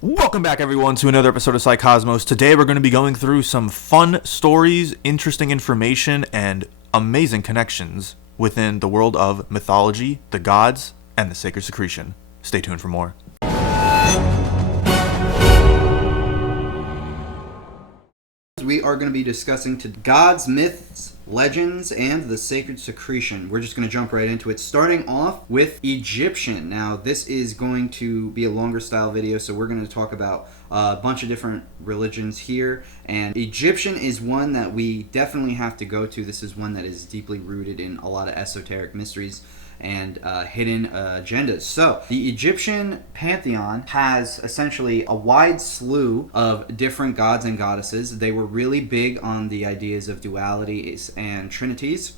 Welcome back, everyone, to another episode of Psycosmos. Today we're going to be going through some fun stories, interesting information, and amazing connections within the world of mythology, the gods, and the sacred secretion. Stay tuned for more. We are going to be discussing gods, myths, legends, and the sacred secretion. We're just going to jump right into it, starting off with Egyptian. Now, this is going to be a longer style video, so we're going to talk about a bunch of different religions here. And Egyptian is one that we definitely have to go to. This is one that is deeply rooted in a lot of esoteric mysteries and hidden agendas. So the Egyptian pantheon has essentially a wide slew of different gods and goddesses. They were really big on the ideas of dualities and trinities.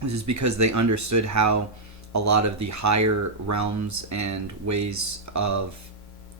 This is because they understood how a lot of the higher realms and ways of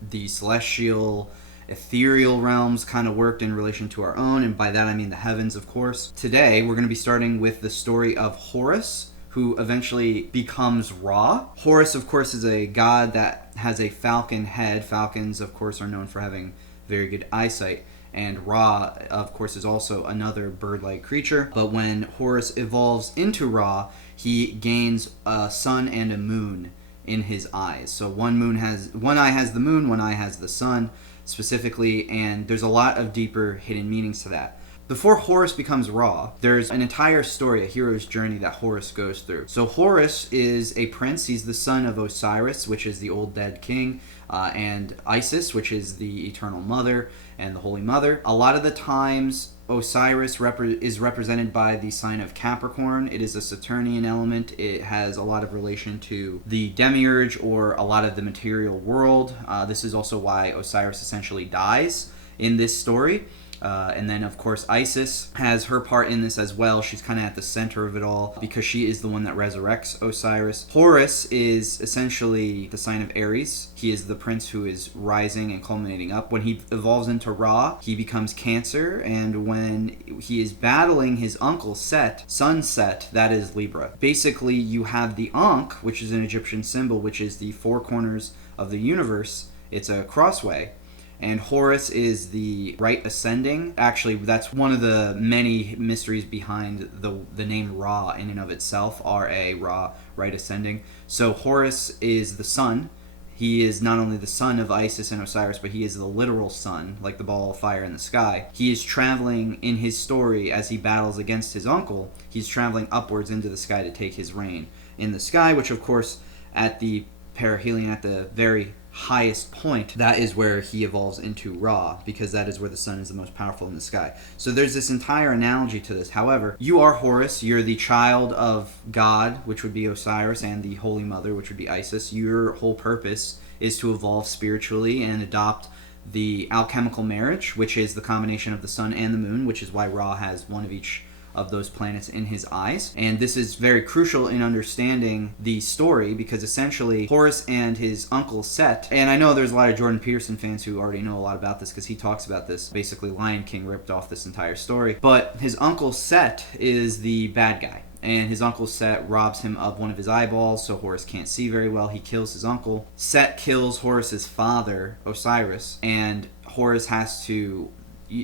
the celestial ethereal realms kind of worked in relation to our own, and by that I mean the heavens, of course. Today we're going to be starting with the story of Horus, who eventually becomes Ra. Horus, of course, is a god that has a falcon head. Falcons, of course, are known for having very good eyesight. And Ra, of course, is also another bird-like creature. But when Horus evolves into Ra, he gains a sun and a moon in his eyes. So one eye has the moon, one eye has the sun, specifically, and there's a lot of deeper hidden meanings to that. Before Horus becomes Ra, there's an entire story, a hero's journey that Horus goes through. So Horus is a prince. He's the son of Osiris, which is the old dead king, and Isis, which is the eternal mother and the holy mother. A lot of the times, Osiris is represented by the sign of Capricorn. It is a Saturnian element. It has a lot of relation to the demiurge or a lot of the material world. This is also why Osiris essentially dies in this story. And then, of course, Isis has her part in this as well. She's kind of at the center of it all because she is the one that resurrects Osiris. Horus is essentially the sign of Aries. He is the prince who is rising and culminating up. When he evolves into Ra, he becomes Cancer. And when he is battling his uncle Set, Sun Set, that is Libra. Basically, you have the Ankh, which is an Egyptian symbol, which is the four corners of the universe. It's a crossway. And Horus is the right ascending. Actually, that's one of the many mysteries behind the name Ra in and of itself, R-A, Ra, right ascending. So Horus is the sun. He is not only the son of Isis and Osiris, but he is the literal sun, like the ball of fire in the sky. He is traveling in his story as he battles against his uncle. He's traveling upwards into the sky to take his reign in the sky, which of course at the perihelion, at the very highest point, that is where he evolves into Ra, because that is where the sun is the most powerful in the sky. So there's this entire analogy to this. However, you are Horus, you're the child of God, which would be Osiris, and the Holy Mother, which would be Isis. Your whole purpose is to evolve spiritually and adopt the alchemical marriage, which is the combination of the sun and the moon, which is why Ra has one of each of those planets in his eyes. And this is very crucial in understanding the story, because essentially Horus and his uncle Set, and I know there's a lot of Jordan Peterson fans who already know a lot about this because he talks about this. Basically, Lion King ripped off this entire story. But his uncle Set is the bad guy, and his uncle Set robs him of one of his eyeballs, so Horus can't see very well. He kills his uncle. Set kills Horus's father, Osiris, and Horus has to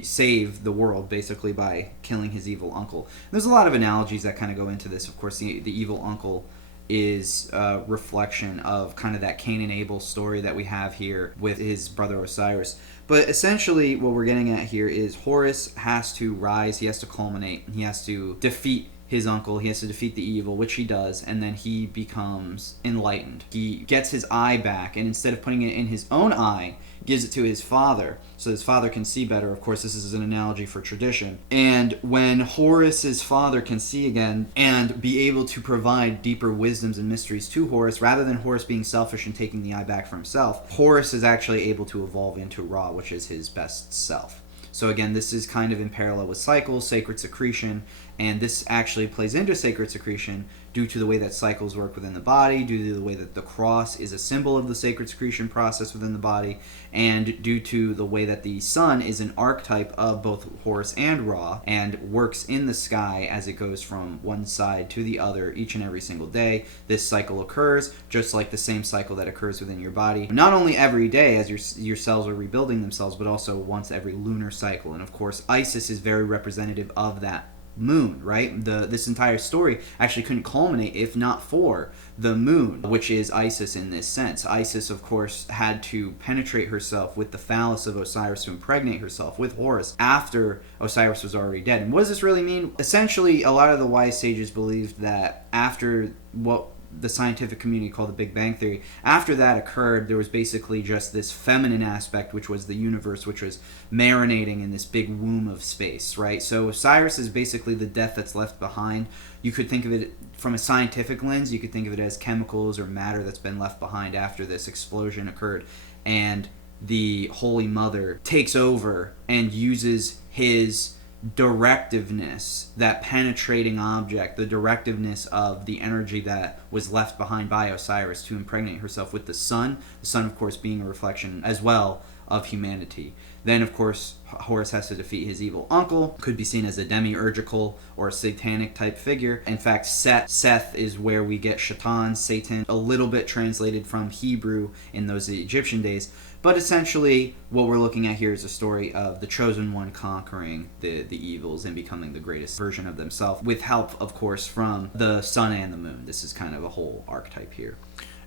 save the world basically by killing his evil uncle. There's a lot of analogies that kind of go into this. Of course, the evil uncle is a reflection of kind of that Cain and Abel story that we have here with his brother Osiris. But essentially what we're getting at here is Horus has to rise, he has to culminate, he has to defeat his uncle, he has to defeat the evil, which he does, and then he becomes enlightened. He gets his eye back, and instead of putting it in his own eye, gives it to his father, so his father can see better. Of course, this is an analogy for tradition. And when Horus's father can see again and be able to provide deeper wisdoms and mysteries to Horus, rather than Horus being selfish and taking the eye back for himself, Horus is actually able to evolve into Ra, which is his best self. So again, this is kind of in parallel with cycles, sacred secretion, and this actually plays into sacred secretion due to the way that cycles work within the body, due to the way that the cross is a symbol of the sacred secretion process within the body, and due to the way that the sun is an archetype of both Horus and Ra, and works in the sky as it goes from one side to the other each and every single day. This cycle occurs just like the same cycle that occurs within your body, not only every day as your cells are rebuilding themselves, but also once every lunar cycle. And of course, Isis is very representative of that moon, right? This entire story actually couldn't culminate if not for the moon, which is Isis in this sense. Isis, of course, had to penetrate herself with the phallus of Osiris to impregnate herself with Horus after Osiris was already dead. And what does this really mean? Essentially, a lot of the wise sages believed that after what the scientific community called the Big Bang Theory, after that occurred, there was basically just this feminine aspect, which was the universe, which was marinating in this big womb of space, right? So Osiris is basically the death that's left behind. You could think of it from a scientific lens, you could think of it as chemicals or matter that's been left behind after this explosion occurred. And the Holy Mother takes over and uses his directiveness, that penetrating object, the directiveness of the energy that was left behind by Osiris to impregnate herself with the sun, of course being a reflection as well of humanity. Then of course Horus has to defeat his evil uncle, could be seen as a demiurgical or a satanic type figure. In fact, Seth is where we get Shaitan, Satan, a little bit translated from Hebrew in those Egyptian days. But essentially, what we're looking at here is a story of the Chosen One conquering the evils and becoming the greatest version of themselves, with help, of course, from the sun and the moon. This is kind of a whole archetype here.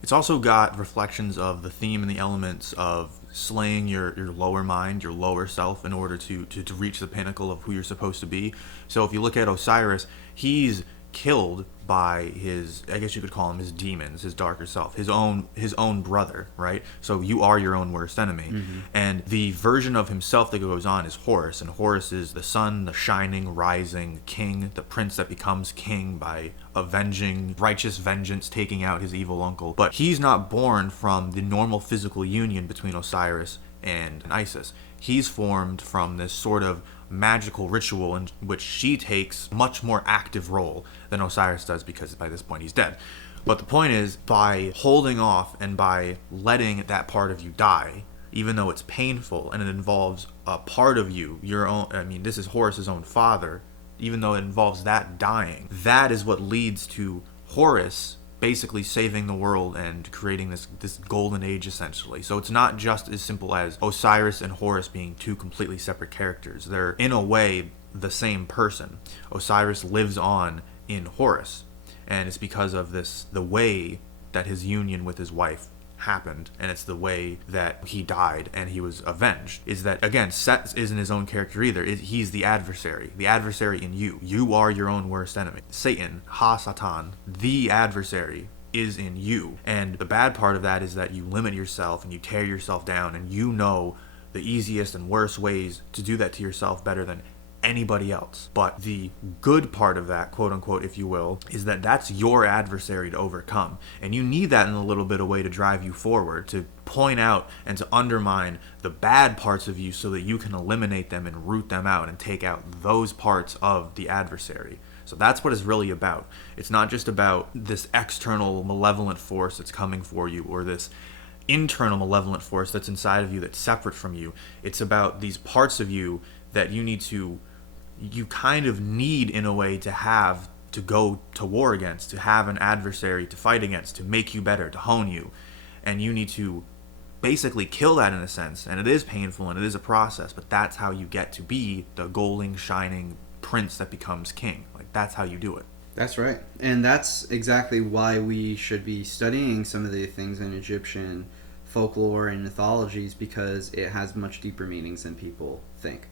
It's also got reflections of the theme and the elements of slaying your lower mind, your lower self, in order to reach the pinnacle of who you're supposed to be. So if you look at Osiris, he's killed by his, I guess you could call him his demons, his darker self, his own brother, right? So you are your own worst enemy. Mm-hmm. And the version of himself that goes on is Horus, and Horus is the sun, the shining, rising king, the prince that becomes king by avenging, righteous vengeance, taking out his evil uncle. But he's not born from the normal physical union between Osiris and Isis. He's formed from this sort of magical ritual in which she takes much more active role than Osiris does, because by this point he's dead. But the point is, by holding off and by letting that part of you die, even though it's painful and it involves a part of you, your own, I mean, this is Horus's own father, even though it involves that dying, that is what leads to Horus basically saving the world and creating this golden age, essentially. So it's not just as simple as Osiris and Horus being two completely separate characters. They're, in a way, the same person. Osiris lives on in Horus, and it's because of the way that his union with his wife happened, and it's the way that he died and he was avenged. Is that, again, Seth isn't his own character either. He's the adversary in you. You are your own worst enemy. Satan, Ha-Satan, the adversary, is in you. And the bad part of that is that you limit yourself and you tear yourself down, and you know the easiest and worst ways to do that to yourself better than anybody else. But the good part of that, quote unquote, if you will, is that that's your adversary to overcome. And you need that in a little bit of way to drive you forward, to point out and to undermine the bad parts of you so that you can eliminate them and root them out and take out those parts of the adversary. So that's what it's really about. It's not just about this external malevolent force that's coming for you, or this internal malevolent force that's inside of you that's separate from you. It's about these parts of you that you kind of need, in a way, to have to go to war against, to have an adversary to fight against, to make you better, to hone you. And you need to basically kill that in a sense. And it is painful and it is a process, but that's how you get to be the golden, shining prince that becomes king. Like, that's how you do it. That's right. And that's exactly why we should be studying some of the things in Egyptian folklore and mythologies, because it has much deeper meanings than people think.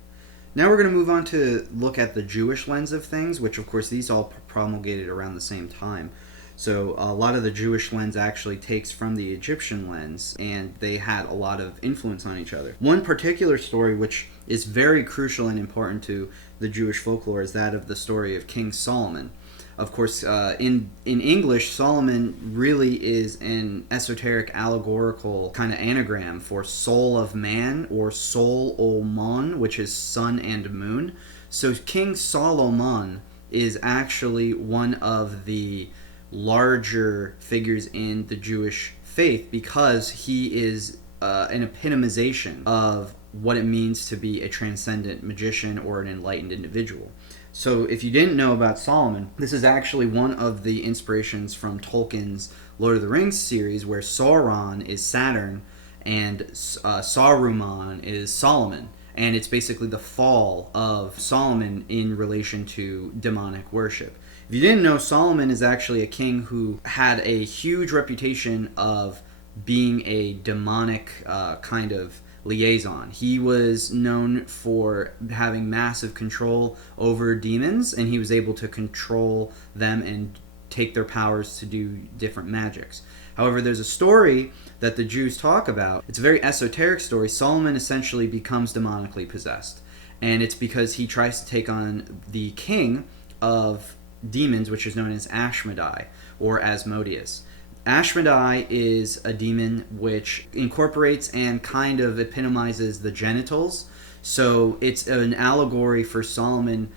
Now we're going to move on to look at the Jewish lens of things, which of course these all promulgated around the same time. So a lot of the Jewish lens actually takes from the Egyptian lens, and they had a lot of influence on each other. One particular story which is very crucial and important to the Jewish folklore is that of the story of King Solomon. Of course, in English, Solomon really is an esoteric, allegorical kind of anagram for soul of man, or Sol Omon, which is sun and moon. So King Solomon is actually one of the larger figures in the Jewish faith because he is an epitomization of what it means to be a transcendent magician or an enlightened individual. So if you didn't know about Solomon, this is actually one of the inspirations from Tolkien's Lord of the Rings series, where Sauron is Saturn and Saruman is Solomon. And it's basically the fall of Solomon in relation to demonic worship. If you didn't know, Solomon is actually a king who had a huge reputation of being a demonic kind of liaison. He was known for having massive control over demons, and he was able to control them and take their powers to do different magics. However, there's a story that the Jews talk about. It's a very esoteric story. Solomon essentially becomes demonically possessed, and it's because he tries to take on the king of demons, which is known as Ashmedai or Asmodeus. Ashmedai is a demon which incorporates and kind of epitomizes the genitals. So it's an allegory for Solomon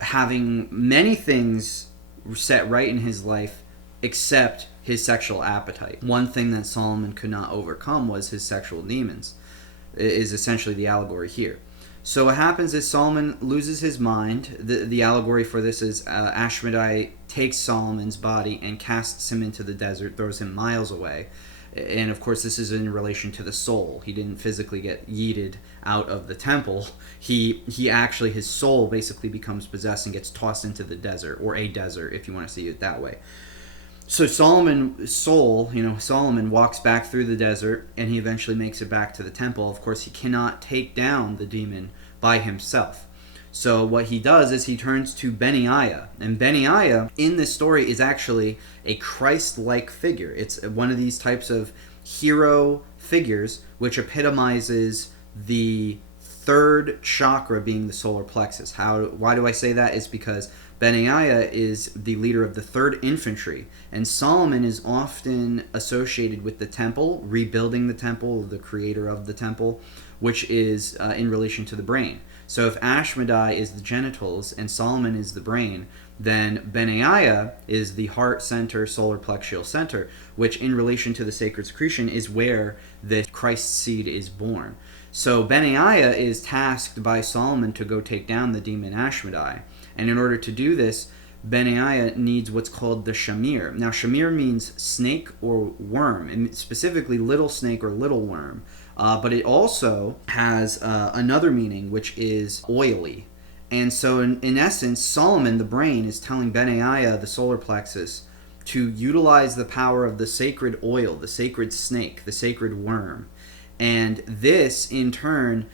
having many things set right in his life except his sexual appetite. One thing that Solomon could not overcome was his sexual demons, is essentially the allegory here. So what happens is Solomon loses his mind. The allegory for this is Ashmedai takes Solomon's body and casts him into the desert, throws him miles away. And of course, this is in relation to the soul. He didn't physically get yeeted out of the temple. He actually, his soul basically becomes possessed and gets tossed into the desert, or a desert if you want to see it that way. So Solomon's soul, Solomon walks back through the desert, and he eventually makes it back to the temple. Of course, he cannot take down the demon by himself. So what he does is he turns to Benaiah. And Benaiah, in this story, is actually a Christ-like figure. It's one of these types of hero figures which epitomizes the third chakra, being the solar plexus. Why do I say that? It's because Benaiah is the leader of the 3rd Infantry, and Solomon is often associated with the temple, rebuilding the temple, the creator of the temple, which is in relation to the brain. So if Ashmedai is the genitals and Solomon is the brain, then Benaiah is the heart center, solar plexual center, which in relation to the sacred secretion is where the Christ seed is born. So Benaiah is tasked by Solomon to go take down the demon Ashmedai. And in order to do this, Benaiah needs what's called the shamir. Now, shamir means snake or worm, and specifically little snake or little worm. But it also has another meaning, which is oily. And so, in essence, Solomon, the brain, is telling Benaiah, the solar plexus, to utilize the power of the sacred oil, the sacred snake, the sacred worm. And this, in turn,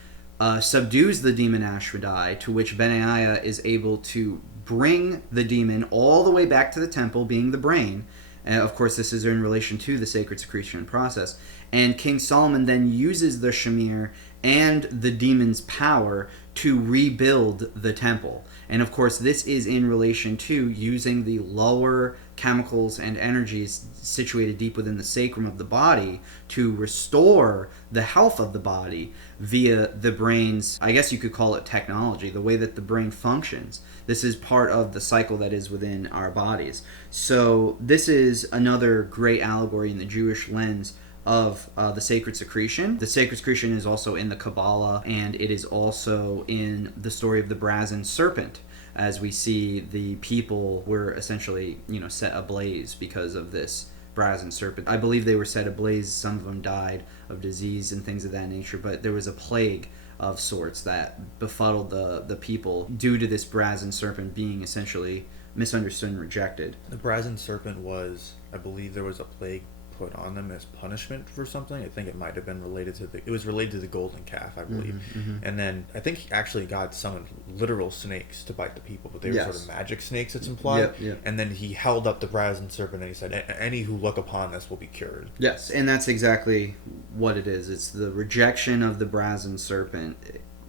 subdues the demon Ashmedai, to which Benaiah is able to bring the demon all the way back to the temple, being the brain. Of course, this is in relation to the sacred secretion process. And King Solomon then uses the shamir and the demon's power to rebuild the temple. And of course, this is in relation to using the lower chemicals and energies situated deep within the sacrum of the body to restore the health of the body via the brain's, I guess you could call it technology, the way that the brain functions. This is part of the cycle that is within our bodies. So this is another great allegory in the Jewish lens of the sacred secretion. The sacred secretion is also in the Kabbalah, and it is also in the story of the brazen serpent, as we see the people were essentially, set ablaze because of this brazen serpent. I believe they were set ablaze. Some of them died of disease and things of that nature, but there was a plague of sorts that befuddled the people due to this brazen serpent being essentially misunderstood and rejected. The brazen serpent was, I believe there was a plague put on them as punishment for something. I think it might have been related to the golden calf, I believe. And then I think actually God summoned literal snakes to bite the people, but they were sort of magic snakes, it's implied. And then he held up the brazen serpent and he said, any who look upon this will be cured. Yes, and that's exactly what it is. It's the rejection of the brazen serpent,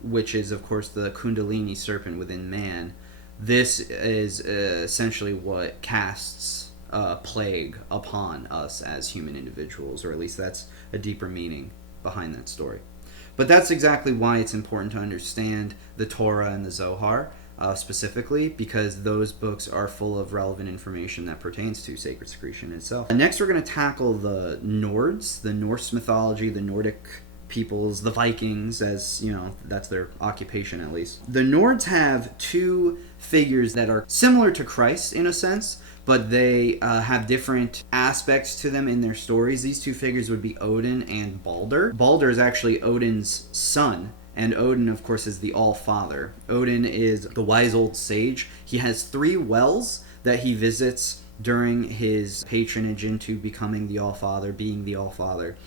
which is of course the kundalini serpent within man. This is essentially what casts plague upon us as human individuals, or at least that's a deeper meaning behind that story. But that's exactly why it's important to understand the Torah and the Zohar. specifically, because those books are full of relevant information that pertains to sacred secretion itself. Next, we're going to tackle the Nords, the Norse mythology, the Nordic peoples, the Vikings, as you know, that's their occupation at least. The Nords have two figures that are similar to Christ in a sense, but they have different aspects to them in their stories. These two figures would be Odin and Balder. Balder is actually Odin's son, and Odin, of course, is the All-Father. Odin is the wise old sage. He has 3 wells that he visits during his patronage into becoming the All-Father, being the All-Father.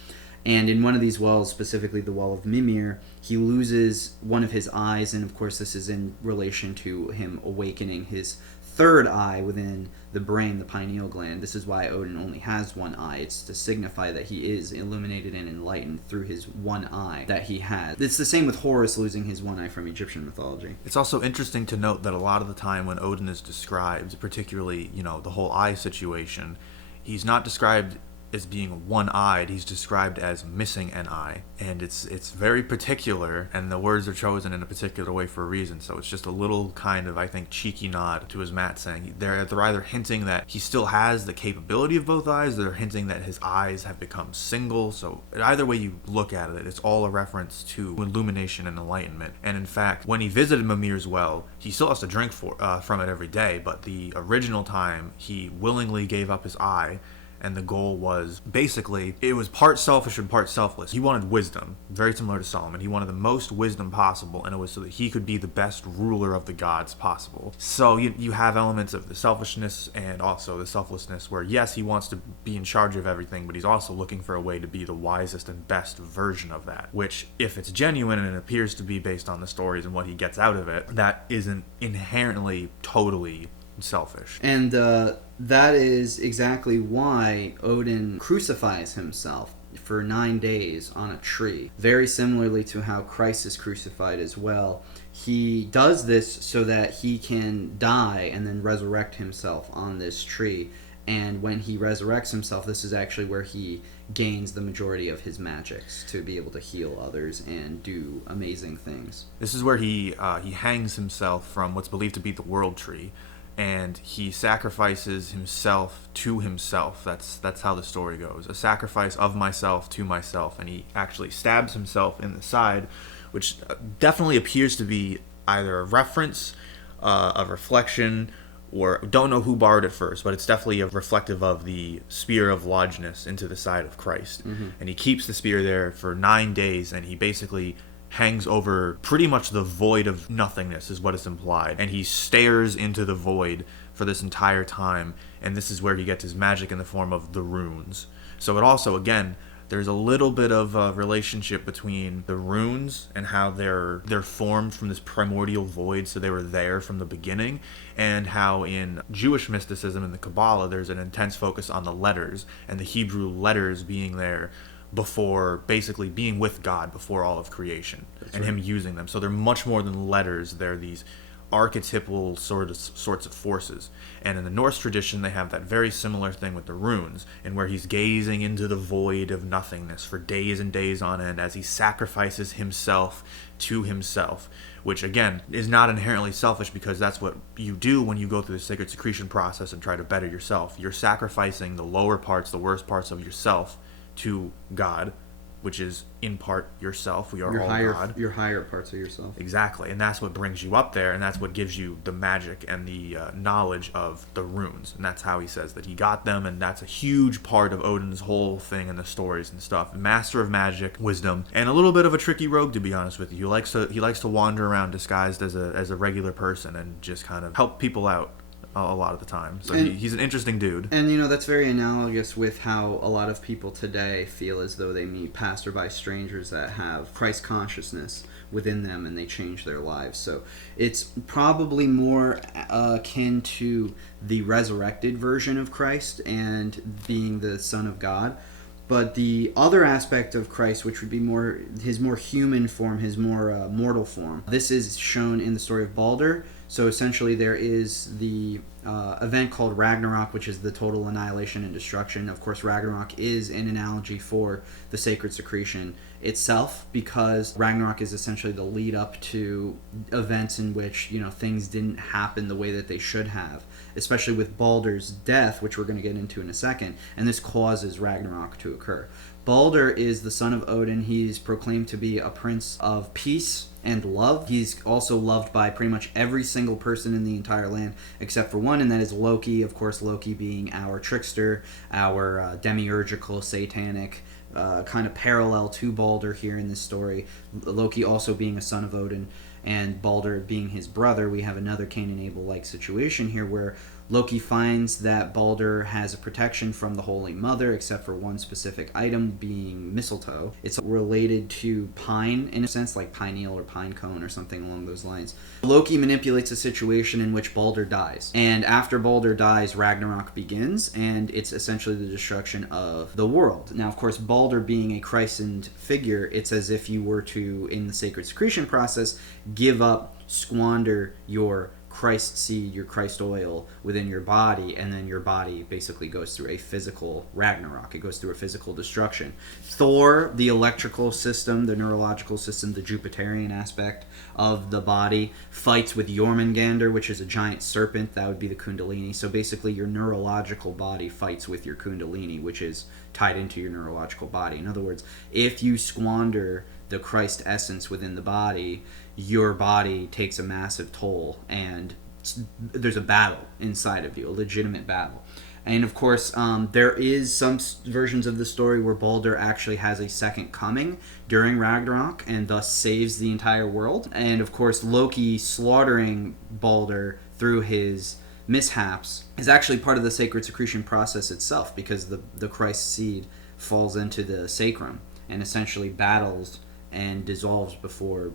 And in one of these wells, specifically the well of Mimir, he loses one of his eyes, and of course this is in relation to him awakening his third eye within the brain, the pineal gland. This is why Odin only has one eye. It's to signify that he is illuminated and enlightened through his one eye that he has. It's the same with Horus losing his one eye from Egyptian mythology. It's also interesting to note that a lot of the time when Odin is described, particularly, the whole eye situation, he's not described as being one-eyed, he's described as missing an eye, and it's very particular, and the words are chosen in a particular way for a reason. So it's just a little kind of, I think, cheeky nod to, as Matt saying, they're either hinting that he still has the capability of both eyes, they're hinting that his eyes have become single. So either way you look at it, it's all a reference to illumination and enlightenment. And in fact, when he visited Mimir's well, he still has to drink from it every day, but the original time he willingly gave up his eye. And the goal was, basically, it was part selfish and part selfless. He wanted wisdom, very similar to Solomon. He wanted the most wisdom possible, and it was so that he could be the best ruler of the gods possible. So you have elements of the selfishness and also the selflessness where, yes, he wants to be in charge of everything, but he's also looking for a way to be the wisest and best version of that. Which, if it's genuine and it appears to be based on the stories and what he gets out of it, that isn't inherently totally selfish. And that is exactly why Odin crucifies himself for 9 days on a tree. Very similarly to how Christ is crucified as well. He does this so that he can die and then resurrect himself on this tree. And when he resurrects himself, this is actually where he gains the majority of his magics to be able to heal others and do amazing things. This is where he hangs himself from what's believed to be the world tree. And he sacrifices himself to himself. That's how the story goes. A sacrifice of myself to myself. And he actually stabs himself in the side, which definitely appears to be either a reference, a reflection, or don't know who borrowed it first, but it's definitely a reflective of the spear of Longinus into the side of Christ. Mm-hmm. And he keeps the spear there for 9 days, and he basically hangs over pretty much the void of nothingness is what is implied, and he stares into the void for this entire time, and this is where he gets his magic in the form of the runes. So it also, again, there's a little bit of a relationship between the runes and how they're formed from this primordial void, so they were there from the beginning, and how in Jewish mysticism and the Kabbalah there's an intense focus on the letters, and the Hebrew letters being there before basically being with God before all of creation. That's and right. Him using them. So they're much more than letters. They're these archetypal sorts of forces. And in the Norse tradition, they have that very similar thing with the runes, and where he's gazing into the void of nothingness for days and days on end as he sacrifices himself to himself, which again is not inherently selfish, because that's what you do when you go through the sacred secretion process and try to better yourself. You're sacrificing the lower parts, the worst parts of yourself to God, which is in part yourself. We are all God. Your higher parts of yourself. Exactly, and that's what brings you up there, and that's what gives you the magic and the knowledge of the runes, and that's how he says that he got them, and that's a huge part of Odin's whole thing and the stories and stuff. Master of magic, wisdom, and a little bit of a tricky rogue, to be honest with you. He likes to wander around disguised as a regular person and just kind of help people out a lot of the time. So he's an interesting dude. And that's very analogous with how a lot of people today feel as though they meet passerby strangers that have Christ consciousness within them and they change their lives. So it's probably more akin to the resurrected version of Christ and being the Son of God. But the other aspect of Christ, which would be his more human form, his more mortal form, this is shown in the story of Balder. So essentially there is the event called Ragnarok, which is the total annihilation and destruction. Of course, Ragnarok is an analogy for the sacred secretion itself, because Ragnarok is essentially the lead up to events in which, things didn't happen the way that they should have, especially with Baldur's death, which we're going to get into in a second, and this causes Ragnarok to occur. Baldur is the son of Odin. He's proclaimed to be a prince of peace and love. He's also loved by pretty much every single person in the entire land except for one, and that is Loki. Of course, Loki being our trickster, our demiurgical, satanic kind of parallel to Baldur here in this story. Loki also being a son of Odin, and Baldur being his brother. We have another Cain and Abel-like situation here where Loki finds that Baldur has a protection from the Holy Mother, except for one specific item being mistletoe. It's related to pine, in a sense, like pineal or pine cone or something along those lines. Loki manipulates a situation in which Baldur dies. And after Baldur dies, Ragnarok begins, and it's essentially the destruction of the world. Now, of course, Baldur being a christened figure, it's as if you were to, in the sacred secretion process, give up, squander your Christ seed, your Christ oil within your body, and then your body basically goes through a physical Ragnarok. It goes through a physical destruction. Thor, the electrical system, the neurological system, the Jupiterian aspect of the body, fights with Jormungandr, which is a giant serpent. That would be the Kundalini. So basically your neurological body fights with your Kundalini, which is tied into your neurological body. In other words, if you squander the Christ essence within the body, your body takes a massive toll, and there's a battle inside of you, a legitimate battle. And of course, there is some versions of the story where Baldur actually has a second coming during Ragnarok and thus saves the entire world. And of course, Loki slaughtering Baldur through his mishaps is actually part of the sacred secretion process itself, because the Christ seed falls into the sacrum and essentially battles and dissolves before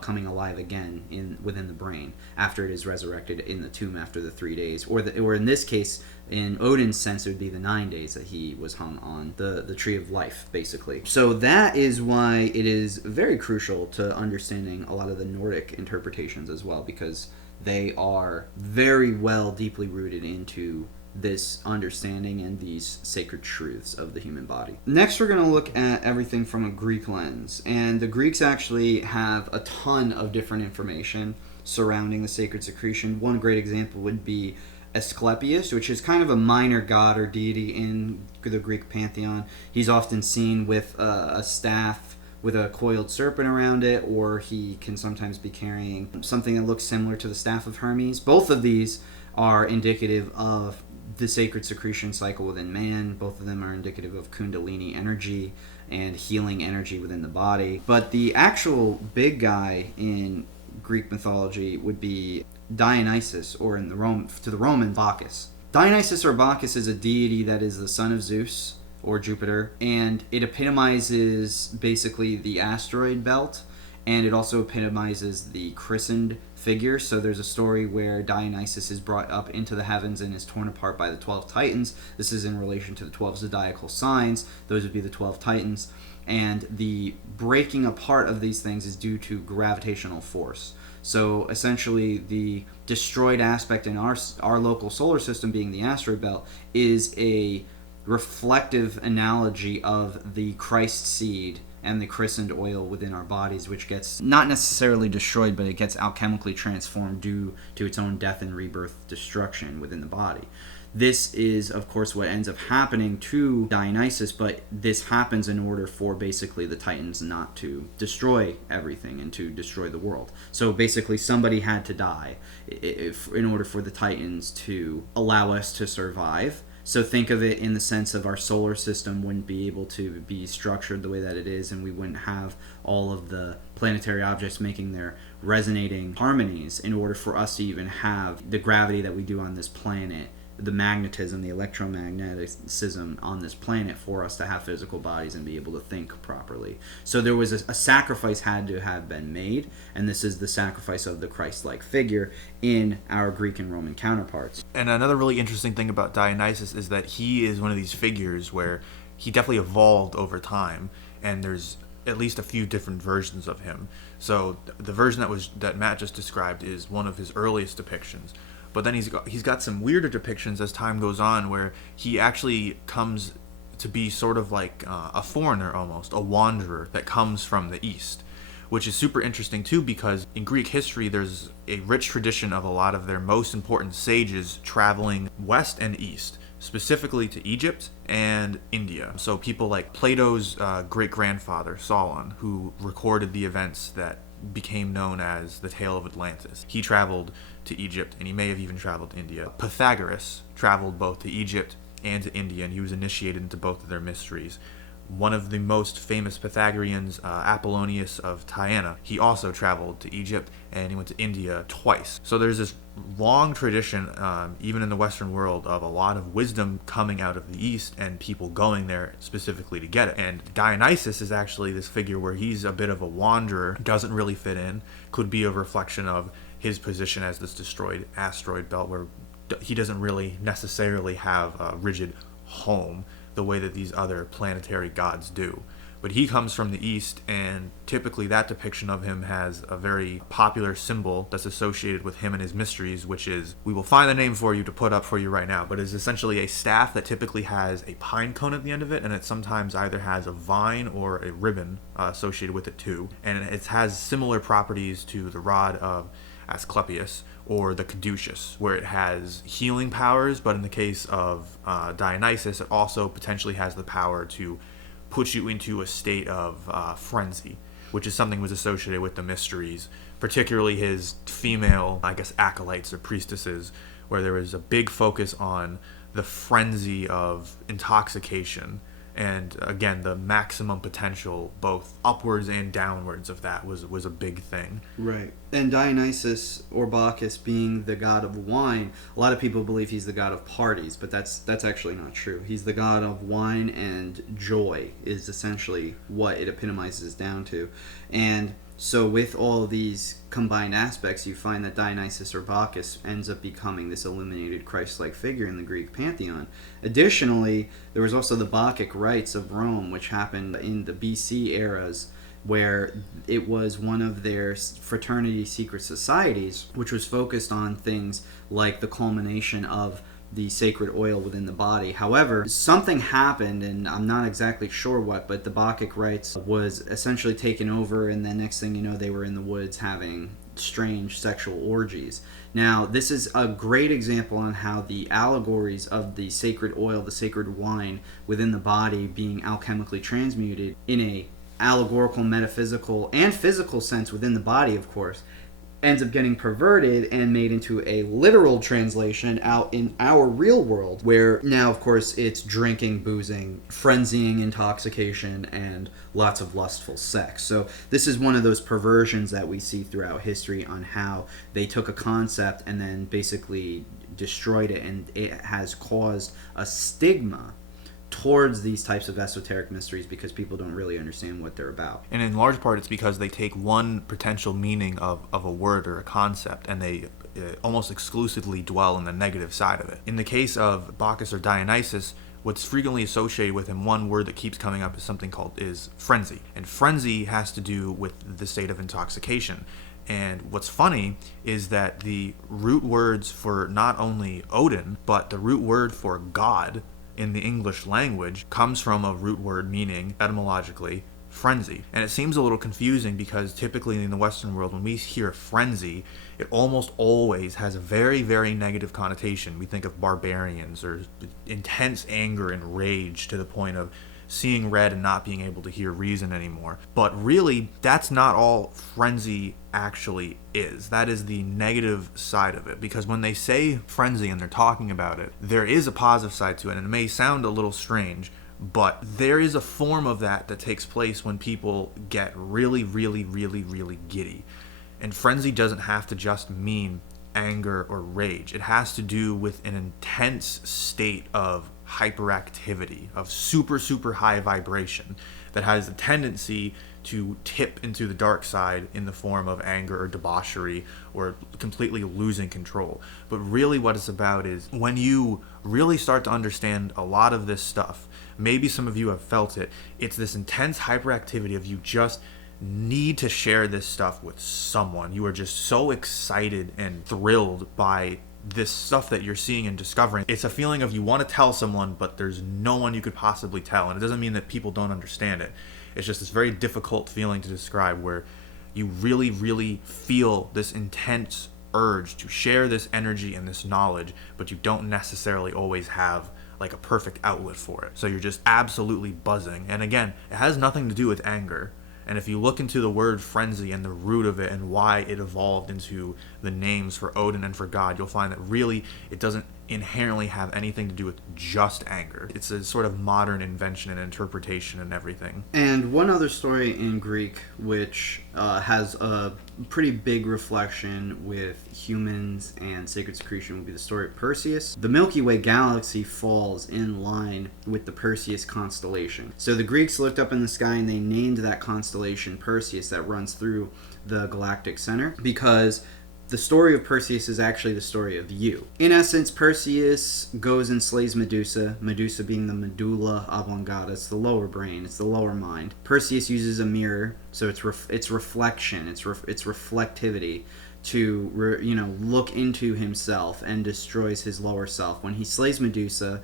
coming alive again within the brain after it is resurrected in the tomb after the 3 days, or in this case, in Odin's sense, it would be the 9 days that he was hung on the tree of life, basically. So that is why it is very crucial to understanding a lot of the Nordic interpretations as well, because they are very well deeply rooted into this understanding and these sacred truths of the human body. Next, we're going to look at everything from a Greek lens. And the Greeks actually have a ton of different information surrounding the sacred secretion. One great example would be Asclepius, which is kind of a minor god or deity in the Greek pantheon. He's often seen with a staff with a coiled serpent around it, or he can sometimes be carrying something that looks similar to the staff of Hermes. Both of these are indicative of the sacred secretion cycle within man. Both of them are indicative of Kundalini energy and healing energy within the body. But the actual big guy in Greek mythology would be Dionysus, or to the Roman, Bacchus. Dionysus or Bacchus is a deity that is the son of Zeus or Jupiter, and it epitomizes basically the asteroid belt, and it also epitomizes the christened figure. So there's a story where Dionysus is brought up into the heavens and is torn apart by the 12 titans. This is in relation to the 12 zodiacal signs. Those would be the 12 titans. And the breaking apart of these things is due to gravitational force. So essentially, the destroyed aspect in our local solar system, being the asteroid belt, is a reflective analogy of the Christ seed and the christened oil within our bodies, which gets not necessarily destroyed, but it gets alchemically transformed due to its own death and rebirth destruction within the body. This is, of course, what ends up happening to Dionysus, but this happens in order for basically the Titans not to destroy everything and to destroy the world. So basically somebody had to die in order for the Titans to allow us to survive. So think of it in the sense of our solar system wouldn't be able to be structured the way that it is, and we wouldn't have all of the planetary objects making their resonating harmonies in order for us to even have the gravity that we do on this planet, the magnetism, the electromagnetism on this planet for us to have physical bodies and be able to think properly. So there was a sacrifice had to have been made, and this is the sacrifice of the Christ-like figure in our Greek and Roman counterparts. And another really interesting thing about Dionysus is that he is one of these figures where he definitely evolved over time, and there's at least a few different versions of him. So the version that Matt just described is one of his earliest depictions. But then he's got some weirder depictions as time goes on, where he actually comes to be sort of like a foreigner, almost a wanderer that comes from the east, which is super interesting too, because in Greek history there's a rich tradition of a lot of their most important sages traveling west and east, specifically to Egypt and India. So people like Plato's great-grandfather, Solon, who recorded the events that became known as the Tale of Atlantis. He traveled to Egypt, and he may have even traveled to India. Pythagoras traveled both to Egypt and to India, and he was initiated into both of their mysteries. One of the most famous Pythagoreans, Apollonius of Tyana, he also traveled to Egypt, and he went to India twice. So there's this long tradition, even in the Western world, of a lot of wisdom coming out of the East and people going there specifically to get it. And Dionysus is actually this figure where he's a bit of a wanderer, doesn't really fit in, could be a reflection of his position as this destroyed asteroid belt, where he doesn't really necessarily have a rigid home the way that these other planetary gods do. But he comes from the east, and typically that depiction of him has a very popular symbol that's associated with him and his mysteries, which is, we will find the name for you to put up for you right now, but is essentially a staff that typically has a pine cone at the end of it, and it sometimes either has a vine or a ribbon associated with it too. And it has similar properties to the rod of Asclepius or the caduceus, where it has healing powers, but in the case of Dionysus, it also potentially has the power to put you into a state of frenzy, which is something was associated with the mysteries, particularly his female, I guess, acolytes or priestesses, where there was a big focus on the frenzy of intoxication. And again, the maximum potential, both upwards and downwards of that, was a big thing. Right. And Dionysus, or Bacchus, being the god of wine, a lot of people believe he's the god of parties, but that's actually not true. He's the god of wine, and joy is essentially what it epitomizes down to. And so with all of these combined aspects, you find that Dionysus or Bacchus ends up becoming this illuminated Christ-like figure in the Greek pantheon. Additionally, there was also the Bacchic rites of Rome, which happened in the BC eras, where it was one of their fraternity secret societies, which was focused on things like the culmination of the sacred oil within the body. However, something happened, and I'm not exactly sure what, but the Bacchic rites was essentially taken over, and then next thing you know, they were in the woods having strange sexual orgies. Now, this is a great example on how the allegories of the sacred oil, the sacred wine within the body being alchemically transmuted in a allegorical, metaphysical, and physical sense within the body, of course, ends up getting perverted and made into a literal translation out in our real world, where now, of course, it's drinking, boozing, frenzying, intoxication, and lots of lustful sex. So this is one of those perversions that we see throughout history on how they took a concept and then basically destroyed it, and it has caused a stigma towards these types of esoteric mysteries because people don't really understand what they're about. And in large part, it's because they take one potential meaning of a word or a concept, and they almost exclusively dwell on the negative side of it. In the case of Bacchus or Dionysus, what's frequently associated with him, one word that keeps coming up is something called frenzy. And frenzy has to do with the state of intoxication. And what's funny is that the root words for not only Odin, but the root word for God in the English language comes from a root word meaning, etymologically, frenzy. And it seems a little confusing because typically in the Western world, when we hear frenzy, it almost always has a very, very negative connotation. We think of barbarians or intense anger and rage to the point of seeing red and not being able to hear reason anymore. But really, that's not all frenzy actually is. That is the negative side of it, because when they say frenzy and they're talking about it, there is a positive side to it, and it may sound a little strange, but there is a form of that takes place when people get really, really, really, really giddy. And frenzy doesn't have to just mean anger or rage. It has to do with an intense state of hyperactivity, of super, super high vibration that has a tendency to tip into the dark side in the form of anger or debauchery or completely losing control. But really what it's about is when you really start to understand a lot of this stuff, maybe some of you have felt it, it's this intense hyperactivity of you just need to share this stuff with someone. You are just so excited and thrilled by this stuff that you're seeing and discovering, it's a feeling of you want to tell someone, but there's no one you could possibly tell. And it doesn't mean that people don't understand it. It's just this very difficult feeling to describe, where you really, really feel this intense urge to share this energy and this knowledge, but you don't necessarily always have like a perfect outlet for it. So you're just absolutely buzzing. And again, it has nothing to do with anger. And if you look into the word frenzy and the root of it and why it evolved into the names for Odin and for God, you'll find that really it doesn't inherently have anything to do with just anger. It's a sort of modern invention and interpretation and everything. And one other story in Greek which has a pretty big reflection with humans and sacred secretion would be the story of Perseus. The Milky Way galaxy falls in line with the Perseus constellation. So the Greeks looked up in the sky and they named that constellation Perseus, that runs through the galactic center, because the story of Perseus is actually the story of you. In essence, Perseus goes and slays Medusa, Medusa being the medulla oblongata, it's the lower brain, it's the lower mind. Perseus uses a mirror, so it's reflection, it's reflectivity to look into himself, and destroys his lower self. When he slays Medusa,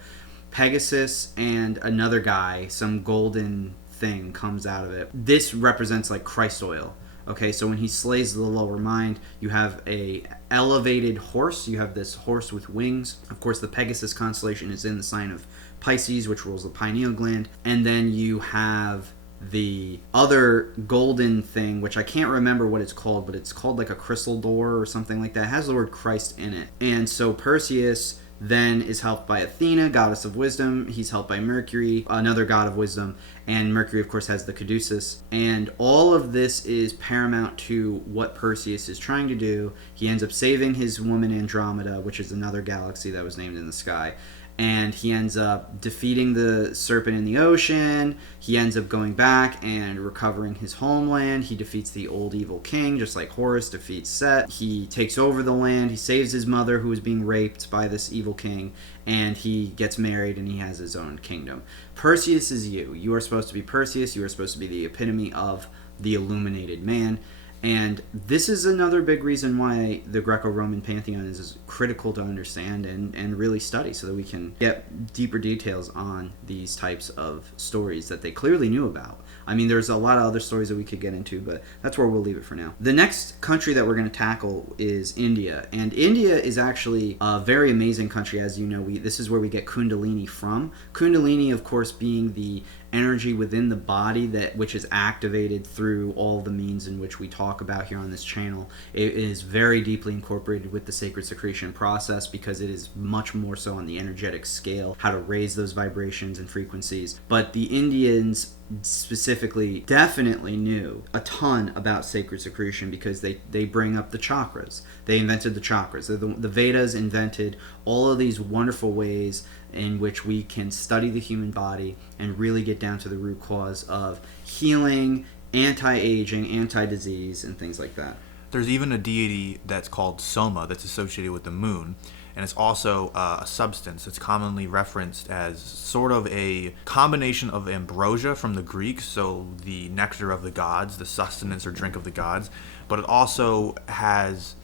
Pegasus and another guy, some golden thing comes out of it. This represents like Christ oil. Okay, so when he slays the lower mind, you have a elevated horse. You have this horse with wings. Of course, the Pegasus constellation is in the sign of Pisces, which rules the pineal gland. And then you have the other golden thing, which I can't remember what it's called, but it's called like a crystal door or something like that. It has the word Christ in it. And so Perseus then is helped by Athena, goddess of wisdom. He's helped by Mercury, another god of wisdom. And Mercury, of course, has the caduceus. And all of this is paramount to what Perseus is trying to do. He ends up saving his woman Andromeda, which is another galaxy that was named in the sky. And he ends up defeating the serpent in the ocean. He ends up going back and recovering his homeland. He defeats the old evil king, just like Horus defeats Set. He takes over the land. He saves his mother, who was being raped by this evil king. And he gets married, and he has his own kingdom. Perseus is you. You are supposed to be Perseus. You are supposed to be the epitome of the illuminated man. And this is another big reason why the Greco-Roman pantheon is critical to understand and really study, so that we can get deeper details on these types of stories that they clearly knew about. I mean, there's a lot of other stories that we could get into, but that's where we'll leave it for now. The next country that we're going to tackle is India. And India is actually a very amazing country. As you know, this is where we get Kundalini from. Kundalini, of course, being the energy within the body which is activated through all the means in which we talk about here on this channel. It is very deeply incorporated with the sacred secretion process, because it is much more so on the energetic scale, how to raise those vibrations and frequencies. But the Indians specifically definitely knew a ton about sacred secretion, because they bring up the chakras. They invented the chakras. The Vedas invented all of these wonderful ways in which we can study the human body and really get down to the root cause of healing, anti-aging, anti-disease, and things like that. There's even a deity that's called Soma that's associated with the moon, and it's also a substance. It's commonly referenced as sort of a combination of ambrosia from the Greeks, so the nectar of the gods, the sustenance or drink of the gods, but it also has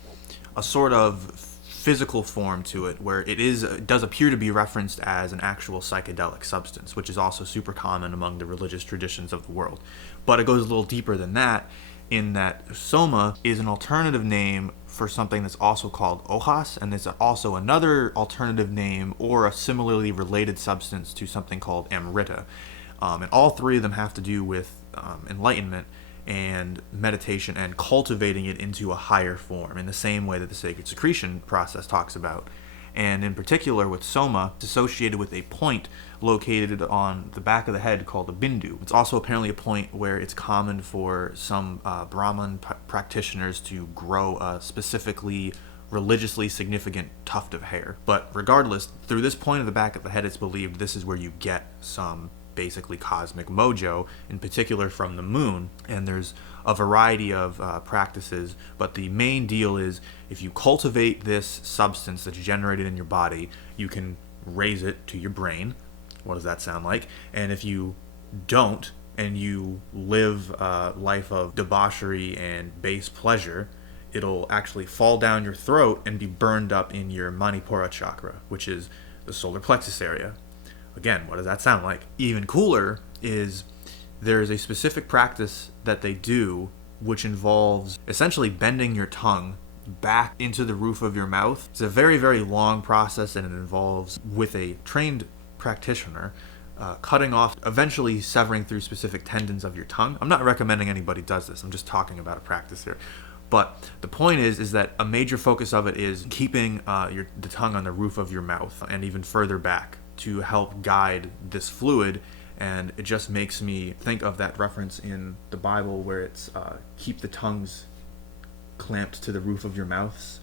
a sort of physical form to it, where it does appear to be referenced as an actual psychedelic substance, which is also super common among the religious traditions of the world. But it goes a little deeper than that, in that Soma is an alternative name for something that's also called Ojas, and there's also another alternative name or a similarly related substance to something called Amrita. And all three of them have to do with enlightenment and meditation and cultivating it into a higher form, in the same way that the sacred secretion process talks about. And in particular with Soma, it's associated with a point located on the back of the head called a bindu. It's also apparently a point where it's common for some Brahman practitioners to grow a specifically religiously significant tuft of hair. But regardless, through this point of the back of the head, it's believed this is where you get some basically cosmic mojo, in particular from the moon. And there's a variety of practices, but the main deal is if you cultivate this substance that's generated in your body, you can raise it to your brain. What does that sound like? And if you don't, and you live a life of debauchery and base pleasure, it'll actually fall down your throat and be burned up in your Manipura chakra, which is the solar plexus area. Again, what does that sound like? Even cooler is there's a specific practice that they do which involves essentially bending your tongue back into the roof of your mouth. It's a very, very long process, and it involves, with a trained practitioner, cutting off, eventually severing through specific tendons of your tongue. I'm not recommending anybody does this. I'm just talking about a practice here. But the point is that a major focus of it is keeping the tongue on the roof of your mouth and even further back to help guide this fluid. And it just makes me think of that reference in the Bible where it's keep the tongues clamped to the roof of your mouths,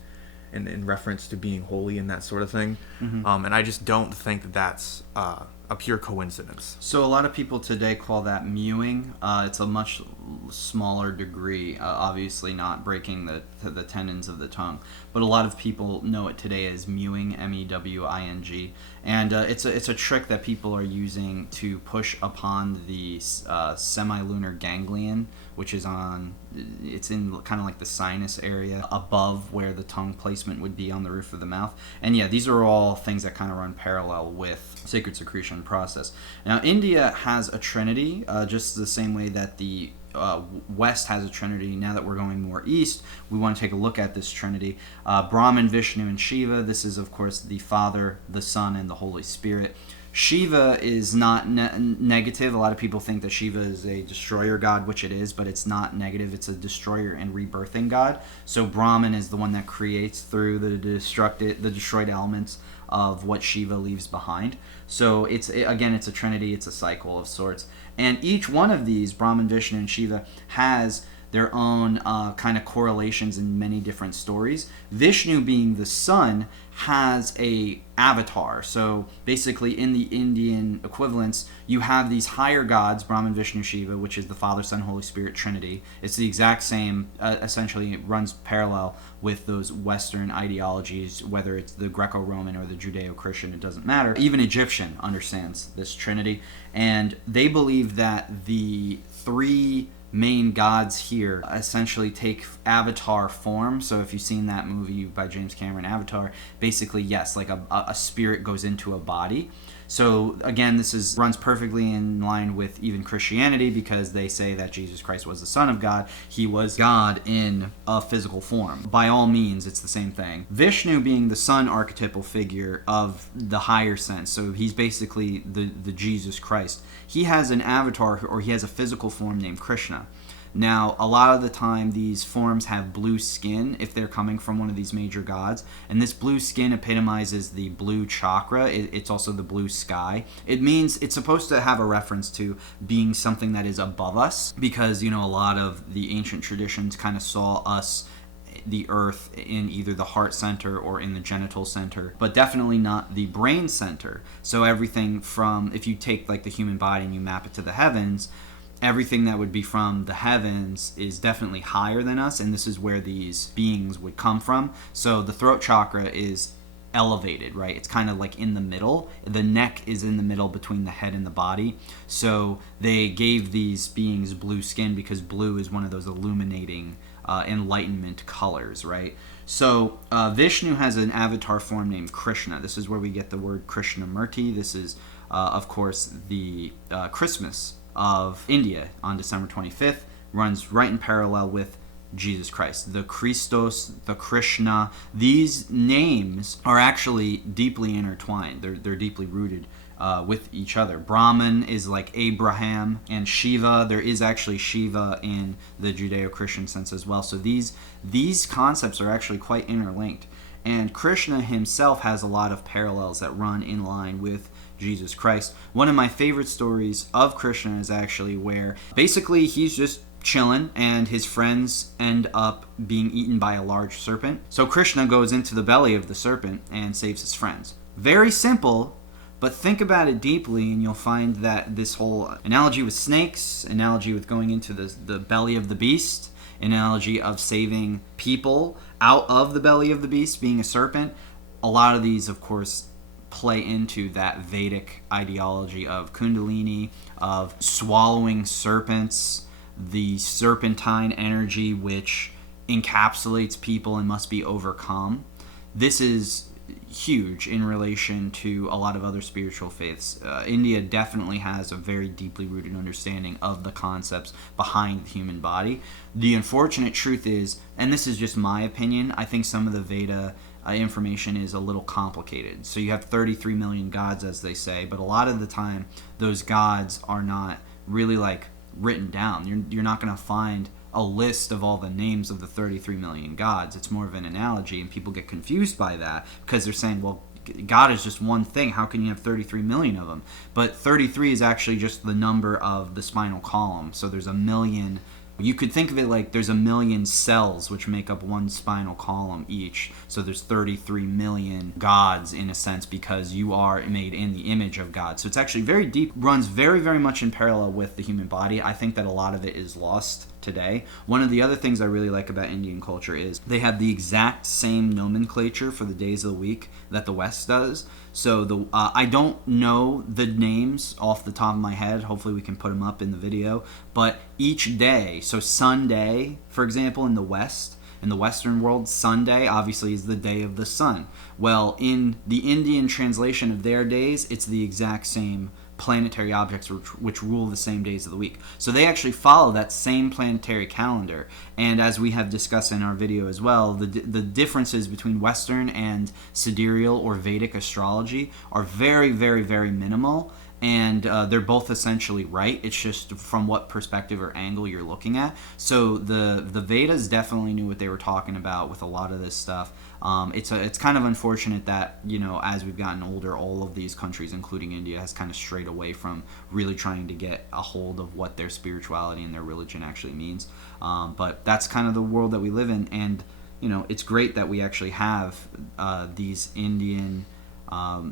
and in reference to being holy and that sort of thing. And I just don't think that that's a pure coincidence. So a lot of people today call that mewing. It's a much smaller degree, obviously not breaking the tendons of the tongue, but a lot of people know it today as mewing, M-E-W-I-N-G, and it's a trick that people are using to push upon the semilunar ganglion, which is it's in kind of like the sinus area above where the tongue placement would be on the roof of the mouth. And yeah, these are all things that kind of run parallel with sacred secretion process. Now, India has a trinity, just the same way that the West has a trinity. Now that we're going more east, we want to take a look at this trinity. Brahman, Vishnu, and Shiva. This is, of course, the Father, the Son, and the Holy Spirit. Shiva is not negative. A lot of people think that Shiva is a destroyer god, which it is, but it's not negative. It's a destroyer and rebirthing god. So Brahman is the one that creates through the destroyed elements of what Shiva leaves behind. So it's a trinity. It's a cycle of sorts. And each one of these, Brahman, Vishnu, and Shiva, has their own kind of correlations in many different stories. Vishnu, being the sun, has a avatar. So basically in the Indian equivalents, you have these higher gods, Brahman, Vishnu, Shiva, which is the Father, Son, Holy Spirit Trinity. It's the exact same, essentially it runs parallel with those Western ideologies, whether it's the Greco-Roman or the Judeo-Christian, it doesn't matter. Even Egyptian understands this Trinity, and they believe that the three main gods here essentially take avatar form. So if you've seen that movie by James Cameron, Avatar, basically, yes, like a spirit goes into a body. So again, this runs perfectly in line with even Christianity, because they say that Jesus Christ was the Son of God. He was God in a physical form. By all means, it's the same thing. Vishnu being the sun archetypal figure of the higher sense. So he's basically the Jesus Christ. He has an avatar, or he has a physical form named Krishna. Now, a lot of the time, these forms have blue skin if they're coming from one of these major gods. And this blue skin epitomizes the blue chakra. It's also the blue sky. It means it's supposed to have a reference to being something that is above us, because, a lot of the ancient traditions kind of saw us, the earth, in either the heart center or in the genital center, but definitely not the brain center. So everything from, if you take like the human body and you map it to the heavens, everything that would be from the heavens is definitely higher than us, and this is where these beings would come from. So the throat chakra is elevated, right? It's kind of like in the middle. The neck is in the middle between the head and the body. So they gave these beings blue skin because blue is one of those illuminating enlightenment colors, right? So Vishnu has an avatar form named Krishna. This is where we get the word Krishnamurti. This is, of course, the Christmas of India on December 25th, runs right in parallel with Jesus Christ. The Christos, the Krishna, these names are actually deeply intertwined. They're deeply rooted with each other. Brahman is like Abraham, and Shiva, there is actually Shiva in the Judeo-Christian sense as well. So these concepts are actually quite interlinked. And Krishna himself has a lot of parallels that run in line with Jesus Christ. One of my favorite stories of Krishna is actually where basically he's just chilling and his friends end up being eaten by a large serpent. So Krishna goes into the belly of the serpent and saves his friends. Very simple, but think about it deeply and you'll find that this whole analogy with snakes, analogy with going into the belly of the beast, analogy of saving people out of the belly of the beast being a serpent, a lot of these, of course, play into that Vedic ideology of Kundalini, of swallowing serpents, the serpentine energy which encapsulates people and must be overcome. This is huge in relation to a lot of other spiritual faiths. India definitely has a very deeply rooted understanding of the concepts behind the human body. The unfortunate truth is, and this is just my opinion, I think some of the Veda information is a little complicated. So you have 33 million gods, as they say, but a lot of the time those gods are not really like written down. You're not going to find a list of all the names of the 33 million gods. It's more of an analogy, and people get confused by that because they're saying, well, God is just one thing. How can you have 33 million of them? But 33 is actually just the number of the spinal column. So there's a million. You could think of it like there's a million cells which make up one spinal column each. So there's 33 million gods in a sense, because you are made in the image of God. So it's actually very deep, runs very, very much in parallel with the human body. I think that a lot of it is lost today. One of the other things I really like about Indian culture is they have the exact same nomenclature for the days of the week that the West does. So I don't know the names off the top of my head. Hopefully we can put them up in the video. But each day, so Sunday, for example, in the West, in the Western world, Sunday obviously is the day of the sun. Well, in the Indian translation of their days, it's the exact same planetary objects which rule the same days of the week. So they actually follow that same planetary calendar. And as we have discussed in our video as well, the differences between Western and sidereal or Vedic astrology are very, very, very minimal. And they're both essentially right. It's just from what perspective or angle you're looking at. So the Vedas definitely knew what they were talking about with a lot of this stuff. It's kind of unfortunate that, you know, as we've gotten older, all of these countries, including India, has kind of strayed away from really trying to get a hold of what their spirituality and their religion actually means. But that's kind of the world that we live in. And, you know, it's great that we actually have these Indian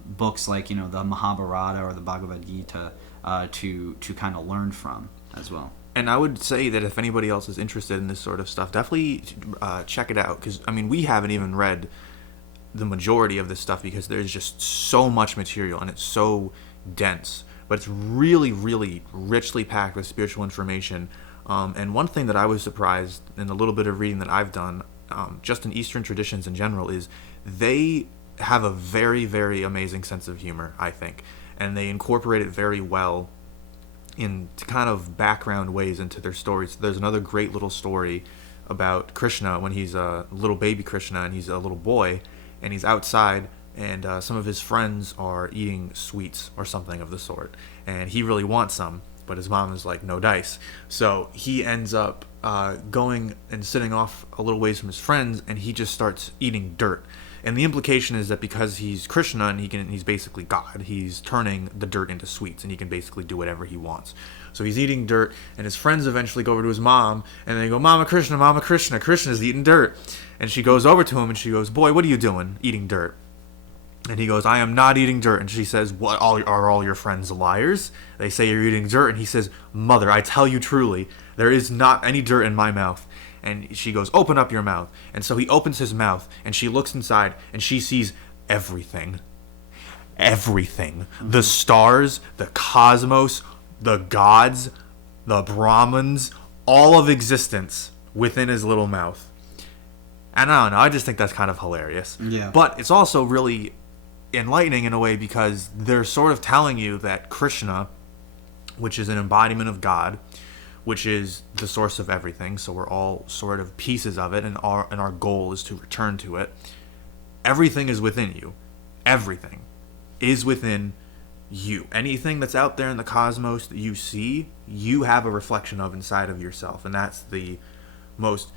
books like, you know, the Mahabharata or the Bhagavad Gita to kind of learn from as well. And I would say that if anybody else is interested in this sort of stuff, definitely check it out. Because, I mean, we haven't even read the majority of this stuff because there's just so much material and it's so dense. But it's really, really richly packed with spiritual information. And one thing that I was surprised in the little bit of reading that I've done, just in Eastern traditions in general, is they have a very, very amazing sense of humor, I think. And they incorporate it very well in kind of background ways into their stories. There's another great little story about Krishna when he's a little baby Krishna and he's a little boy and he's outside and some of his friends are eating sweets or something of the sort. And he really wants some, but his mom is like, no dice. So he ends up going and sitting off a little ways from his friends and he just starts eating dirt. And the implication is that because he's Krishna and he's basically God, he's turning the dirt into sweets and he can basically do whatever he wants. So he's eating dirt and his friends eventually go over to his mom and they go, Mama Krishna, Krishna's eating dirt. And she goes over to him and she goes, boy, what are you doing eating dirt? And he goes, I am not eating dirt. And she says, what, are all your friends liars? They say you're eating dirt. And he says, Mother, I tell you truly, there is not any dirt in my mouth. And she goes, open up your mouth. And so he opens his mouth and she looks inside and she sees everything. Everything. Mm-hmm. The stars, the cosmos, the gods, the Brahmins, all of existence within his little mouth. And I don't know, I just think that's kind of hilarious. Yeah. But it's also really enlightening in a way because they're sort of telling you that Krishna, which is an embodiment of God, which is the source of everything, so we're all sort of pieces of it, and our goal is to return to it. Everything is within you. Everything is within you. Anything that's out there in the cosmos that you see, you have a reflection of inside of yourself, and that's the most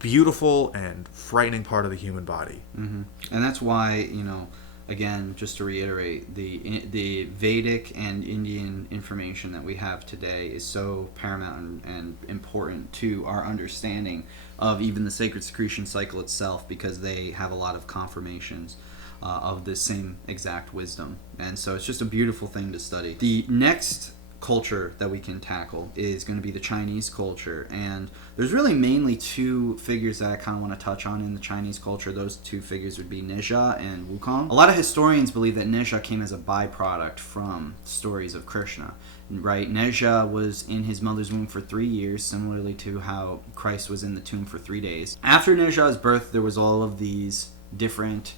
beautiful and frightening part of the human body. Mm-hmm. And that's why, you know, again, just to reiterate, the Vedic and Indian information that we have today is so paramount and important to our understanding of even the sacred secretion cycle itself, because they have a lot of confirmations of the same exact wisdom. And so it's just a beautiful thing to study. The next culture that we can tackle is going to be the Chinese culture. And there's really mainly two figures that I kind of want to touch on in the Chinese culture. Those two figures would be Nizha and Wukong. A lot of historians believe that Nizha came as a byproduct from stories of Krishna. Right? Nizha was in his mother's womb for 3 years, similarly to how Christ was in the tomb for 3 days. After Nizha's birth, there was all of these different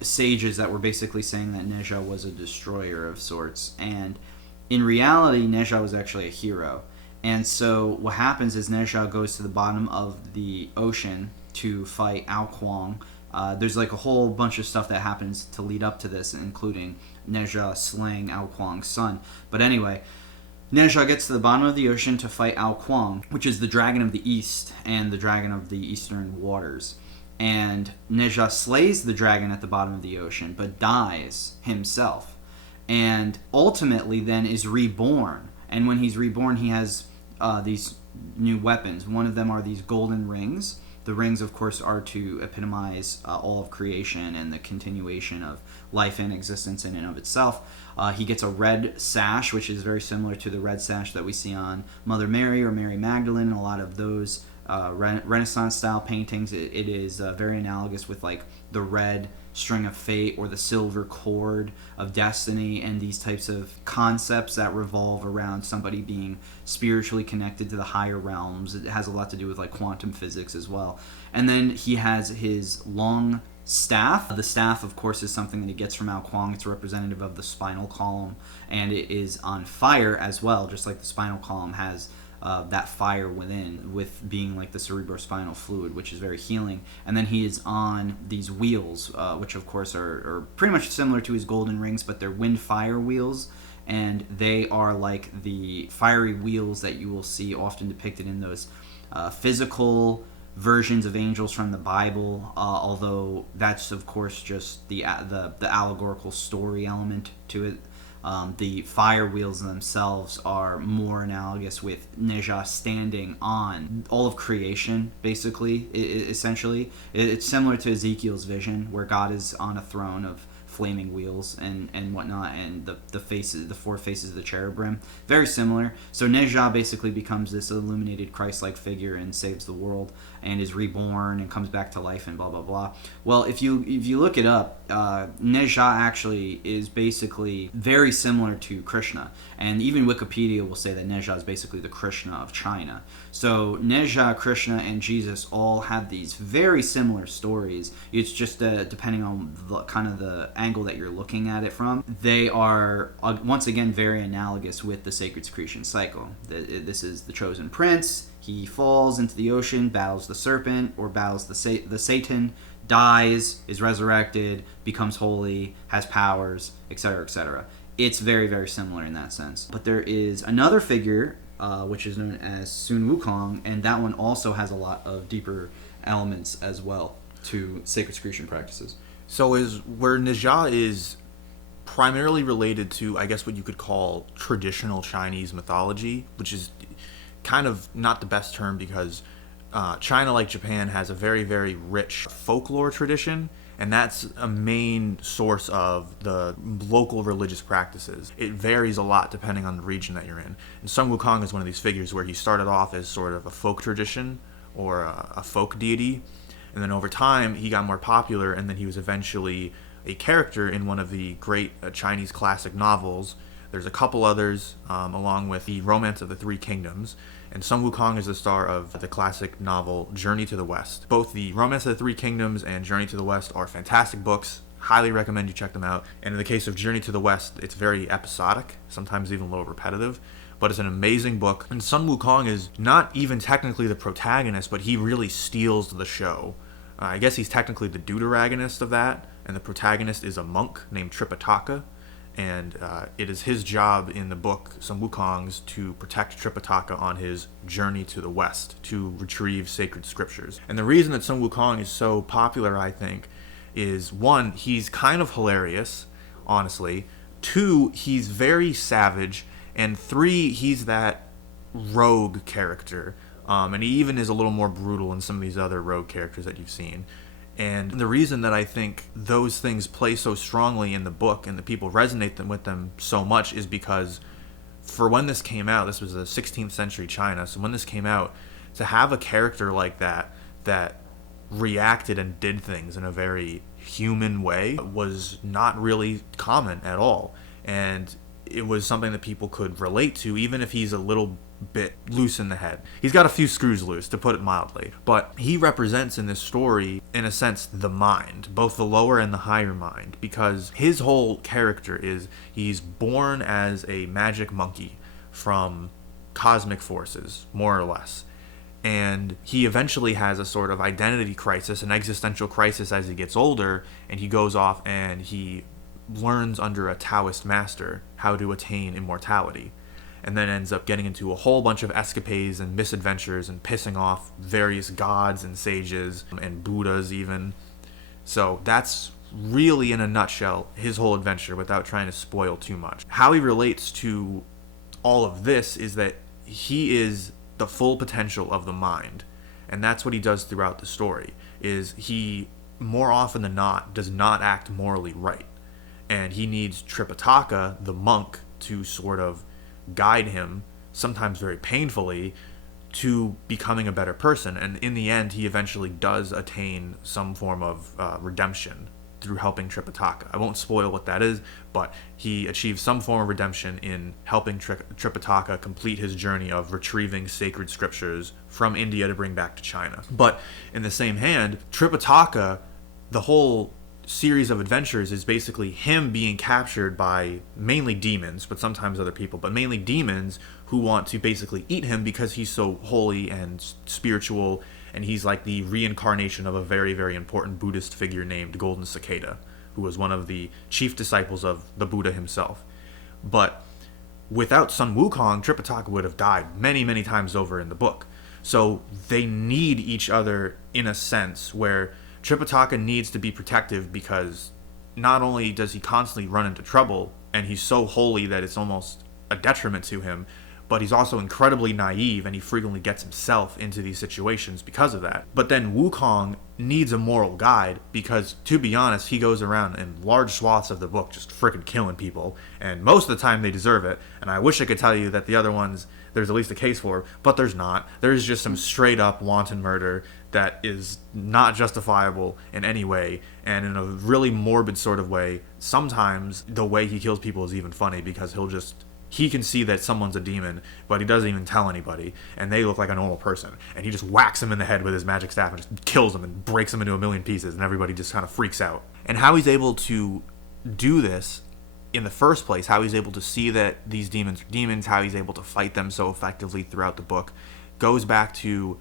sages that were basically saying that Nizha was a destroyer of sorts. And in reality, Nizha was actually a hero. And so what happens is Nizha goes to the bottom of the ocean to fight Ao Kuang. There's like a whole bunch of stuff that happens to lead up to this, including Nizha slaying Ao Kuang's son. But anyway, Nizha gets to the bottom of the ocean to fight Ao Kuang, which is the dragon of the east and the dragon of the eastern waters. And Nizha slays the dragon at the bottom of the ocean, but dies himself. And ultimately then is reborn. And when he's reborn, he has these new weapons. One of them are these golden rings. The rings, of course, are to epitomize all of creation and the continuation of life and existence in and of itself. He gets a red sash, which is very similar to the red sash that we see on Mother Mary or Mary Magdalene and a lot of those Renaissance-style paintings. It is very analogous with like the red string of fate or the silver cord of destiny and these types of concepts that revolve around somebody being spiritually connected to the higher realms. It has a lot to do with like quantum physics as well. And then he has his long staff. The staff, of course, is something that he gets from Ao Kuang. It's a representative of the spinal column, and it is on fire as well, just like the spinal column has that fire within, with being like the cerebrospinal fluid, which is very healing. And then he is on these wheels, which of course are pretty much similar to his golden rings, but they're wind fire wheels, and they are like the fiery wheels that you will see often depicted in those physical versions of angels from the Bible, although that's of course just the allegorical story element to it. The fire wheels themselves are more analogous with Nizha standing on all of creation, basically, essentially. It's similar to Ezekiel's vision, where God is on a throne of flaming wheels and whatnot, and the four faces of the cherubim. Very similar. So Nizha basically becomes this illuminated Christ-like figure and saves the world and is reborn and comes back to life and blah blah blah. Well, if you look it up, Nizha actually is basically very similar to Krishna, and even Wikipedia will say that Nizha is basically the Krishna of China. So Nizha, Krishna, and Jesus all have these very similar stories. It's just depending on the kind of the angle that you're looking at it from. They are once again very analogous with the sacred secretion cycle. This is the chosen prince. He falls into the ocean, battles the serpent or battles the Satan, dies, is resurrected, becomes holy, has powers, etc., etc. It's very, very similar in that sense. But there is another figure, which is known as Sun Wukong, and that one also has a lot of deeper elements as well to sacred secretion practices. So is where Nizha is primarily related to, I guess, what you could call traditional Chinese mythology, which is kind of not the best term because China, like Japan, has a very, very rich folklore tradition, and that's a main source of the local religious practices. It varies a lot depending on the region that you're in. And Sun Wukong is one of these figures where he started off as sort of a folk tradition or a folk deity, and then over time he got more popular, and then he was eventually a character in one of the great Chinese classic novels. There's a couple others, along with the Romance of the Three Kingdoms. And Sun Wukong is the star of the classic novel Journey to the West. Both the Romance of the Three Kingdoms and Journey to the West are fantastic books. Highly recommend you check them out. And in the case of Journey to the West, it's very episodic, sometimes even a little repetitive, but it's an amazing book. And Sun Wukong is not even technically the protagonist, but he really steals the show. I guess he's technically the deuteragonist of that, and the protagonist is a monk named Tripitaka. And it is his job in the book, Sun Wukong's, to protect Tripitaka on his journey to the West to retrieve sacred scriptures. And the reason that Sun Wukong is so popular, I think, is one, he's kind of hilarious, honestly. Two, he's very savage. And three, he's that rogue character. And he even is a little more brutal than some of these other rogue characters that you've seen. And the reason that I think those things play so strongly in the book and the people resonate with them so much is because for when this came out, this was the 16th century China, so when this came out, to have a character like that reacted and did things in a very human way was not really common at all. And it was something that people could relate to, even if he's a little bit loose in the head. He's got a few screws loose, to put it mildly. But he represents in this story, in a sense, the mind, both the lower and the higher mind, because his whole character is he's born as a magic monkey from cosmic forces, more or less. And he eventually has a sort of identity crisis, an existential crisis as he gets older, and he goes off and he learns under a Taoist master how to attain immortality, and then ends up getting into a whole bunch of escapades and misadventures and pissing off various gods and sages and Buddhas even. So that's really, in a nutshell, his whole adventure without trying to spoil too much. How he relates to all of this is that he is the full potential of the mind, and that's what he does throughout the story, is he, more often than not, does not act morally right. And he needs Tripitaka, the monk, to sort of guide him, sometimes very painfully, to becoming a better person. And in the end, he eventually does attain some form of redemption through helping Tripitaka. I won't spoil what that is, but he achieves some form of redemption in helping Tripitaka complete his journey of retrieving sacred scriptures from India to bring back to China. But in the same hand, Tripitaka, the whole series of adventures is basically him being captured by mainly demons, but sometimes other people, but mainly demons who want to basically eat him because he's so holy and spiritual, and he's like the reincarnation of a very, very important Buddhist figure named Golden Cicada, who was one of the chief disciples of the Buddha himself. But without Sun Wukong, Tripitaka would have died many, many times over in the book. So they need each other in a sense where Tripitaka needs to be protective, because not only does he constantly run into trouble, and he's so holy that it's almost a detriment to him, but he's also incredibly naive, and he frequently gets himself into these situations because of that. But then Wukong needs a moral guide, because, to be honest, he goes around in large swaths of the book just freaking killing people, and most of the time they deserve it. And I wish I could tell you that the other ones there's at least a case for, but there's not. There's just some straight up wanton murder that is not justifiable in any way, and in a really morbid sort of way. Sometimes the way he kills people is even funny, because he can see that someone's a demon, but he doesn't even tell anybody, and they look like a normal person, and he just whacks him in the head with his magic staff and just kills him and breaks him into a million pieces, and everybody just kind of freaks out. And how he's able to do this in the first place, how he's able to see that these demons are demons, how he's able to fight them so effectively throughout the book, goes back to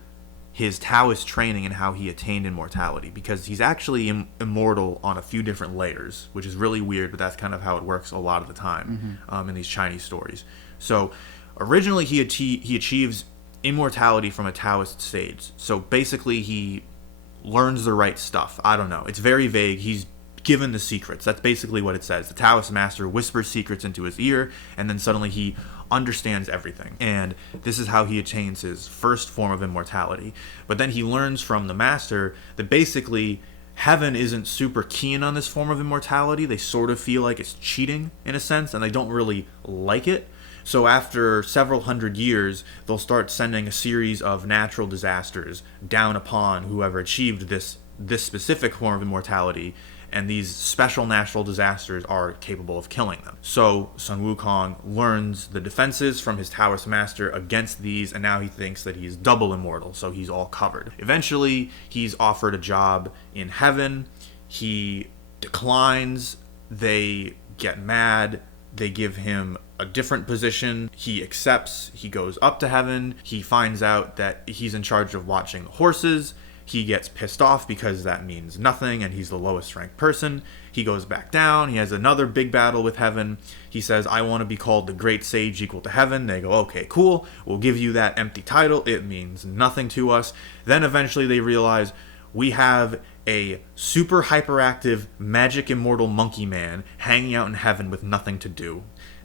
his Taoist training and how he attained immortality, because he's actually immortal on a few different layers, which is really weird, but that's kind of how it works a lot of the time in these Chinese stories. So originally he achieves immortality from a Taoist sage. So basically he learns the right stuff. I don't know. It's very vague. He's given the secrets. That's basically what it says. The Taoist master whispers secrets into his ear, and then suddenly he understands everything. And this is how he attains his first form of immortality. But then he learns from the master that basically heaven isn't super keen on this form of immortality. They sort of feel like it's cheating in a sense, and they don't really like it. So after several hundred years, they'll start sending a series of natural disasters down upon whoever achieved this specific form of immortality, and these special natural disasters are capable of killing them. So Sun Wukong learns the defenses from his Taoist master against these, and now he thinks that he's double immortal, so he's all covered. Eventually, he's offered a job in heaven. He declines. They get mad. They give him a different position. He accepts. He goes up to heaven. He finds out that he's in charge of watching the horses. He gets pissed off because that means nothing, and he's the lowest ranked person. He goes back down. He has another big battle with heaven. He says, I want to be called the great sage equal to heaven. They go, okay, cool. We'll give you that empty title. It means nothing to us. Then eventually they realize, we have a super hyperactive, magic immortal monkey man hanging out in heaven with nothing to do.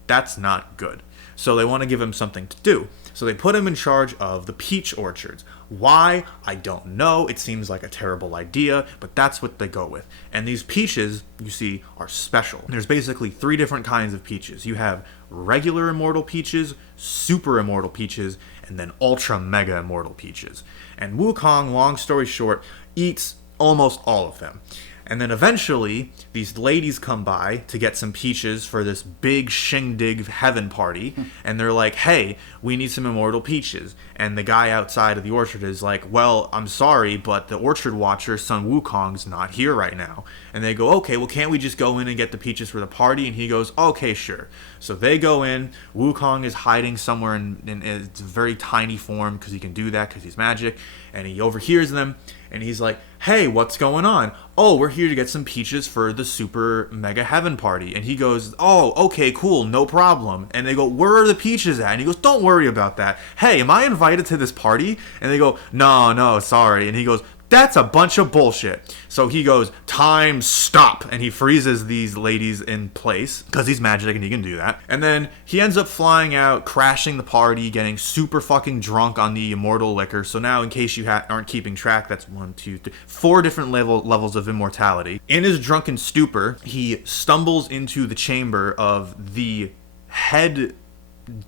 That's not good. So they want to give him something to do. So they put him in charge of the peach orchards. Why? I don't know. It seems like a terrible idea, but that's what they go with. And these peaches, you see, are special. There's basically 3 different kinds of peaches. You have regular immortal peaches, super immortal peaches, and then ultra mega immortal peaches. And Wukong, long story short, eats almost all of them. And then eventually, these ladies come by to get some peaches for this big shindig heaven party. And they're like, hey, we need some immortal peaches. And the guy outside of the orchard is like, well, I'm sorry, but the orchard watcher, Sun Wukong's not here right now. And they go, okay, well, can't we just go in and get the peaches for the party? And he goes, okay, sure. So they go in. Wukong is hiding somewhere in a very tiny form because he can do that because he's magic. And he overhears them. And he's like, hey, what's going on? Oh, we're here to get some peaches for the super mega heaven party. And he goes, oh, okay, cool, no problem. And they go, where are the peaches at? And he goes, don't worry about that. Hey, am I invited to this party? And they go, no, sorry. And he goes, that's a bunch of bullshit. So he goes, time, stop. And he freezes these ladies in place because he's magic and he can do that. And then he ends up flying out, crashing the party, getting super fucking drunk on the immortal liquor. So now, in case you aren't keeping track, that's 1, 2, 3, 4 different levels of immortality. In his drunken stupor, he stumbles into the chamber of the head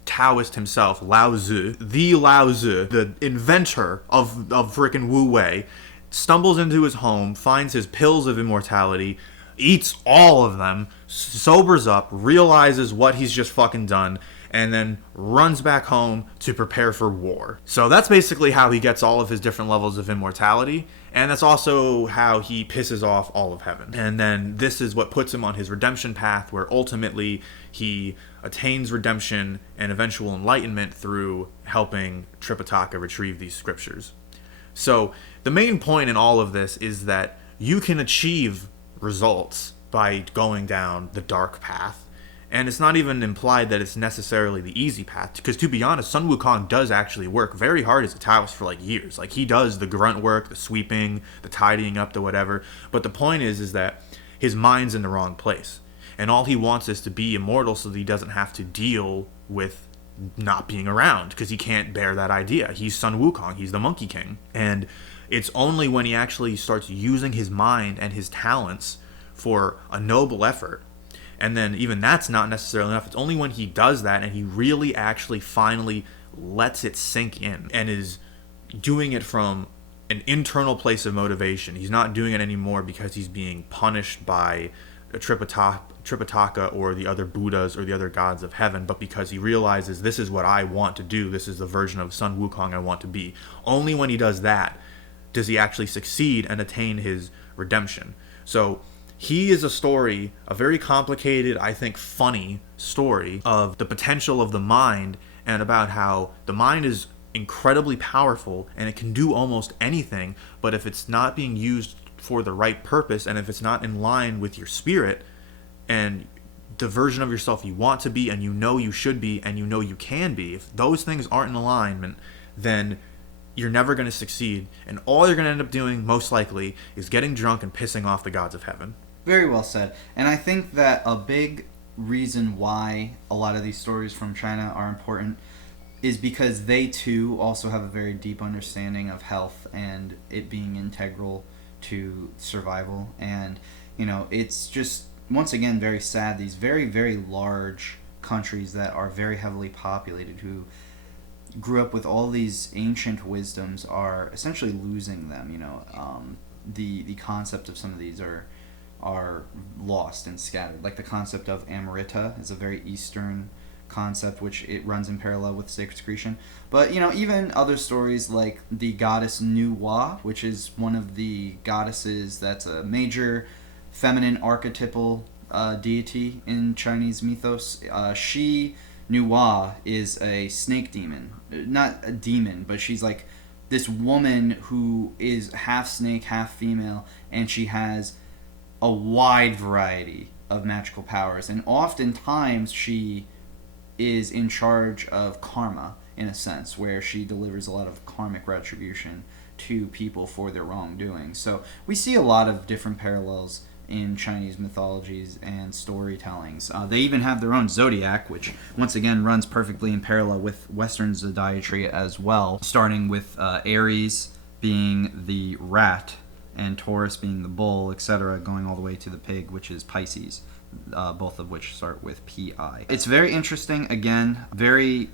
Taoist himself, Lao Tzu, the inventor of frickin' Wu Wei, stumbles into his home, finds his pills of immortality, eats all of them, sobers up, realizes what he's just fucking done, and then runs back home to prepare for war. So that's basically how he gets all of his different levels of immortality, and that's also how he pisses off all of heaven. And then this is what puts him on his redemption path, where ultimately he attains redemption and eventual enlightenment through helping Tripitaka retrieve these scriptures. So the main point in all of this is that you can achieve results by going down the dark path. And it's not even implied that it's necessarily the easy path. Because to be honest, Sun Wukong does actually work very hard as a Taoist for like years. Like he does the grunt work, the sweeping, the tidying up, the whatever. But the point is that his mind's in the wrong place. And all he wants is to be immortal so that he doesn't have to deal with not being around, because he can't bear that idea. He's Sun Wukong, he's the Monkey King. And it's only when he actually starts using his mind and his talents for a noble effort, and then even that's not necessarily enough. It's only when he does that and he really actually finally lets it sink in and is doing it from an internal place of motivation. He's not doing it anymore because he's being punished by a Tripitaka or the other Buddhas or the other gods of heaven, but because he realizes this is what I want to do, this is the version of Sun Wukong I want to be. Only when he does that does he actually succeed and attain his redemption. So he is a story, a very complicated, I think funny story of the potential of the mind and about how the mind is incredibly powerful and it can do almost anything, but if it's not being used for the right purpose, and if it's not in line with your spirit and the version of yourself you want to be and you know you should be and you know you can be, if those things aren't in alignment, then you're never going to succeed, and all you're going to end up doing most likely is getting drunk and pissing off the gods of heaven. Very well said. And I think that a big reason why a lot of these stories from China are important is because they too also have a very deep understanding of health and it being integral to survival. And it's just once again very sad, these very, very large countries that are very heavily populated, who grew up with all these ancient wisdoms, are essentially losing them. The concept of some of these are lost and scattered. Like the concept of Amrita is a very Eastern concept, which it runs in parallel with Secretion. But even other stories like the goddess Nuwa, which is one of the goddesses that's a major feminine archetypal deity in Chinese mythos. Nuwa is a snake demon, not a demon, but she's like this woman who is half snake, half female, and she has a wide variety of magical powers, and oftentimes she is in charge of karma, in a sense, where she delivers a lot of karmic retribution to people for their wrongdoing. So we see a lot of different parallels in Chinese mythologies and storytellings. They even have their own zodiac, which once again runs perfectly in parallel with Western zodiatry as well, starting with Aries being the rat and Taurus being the bull, etc., going all the way to the pig, which is Pisces, both of which start with P-I. It's very interesting, again, very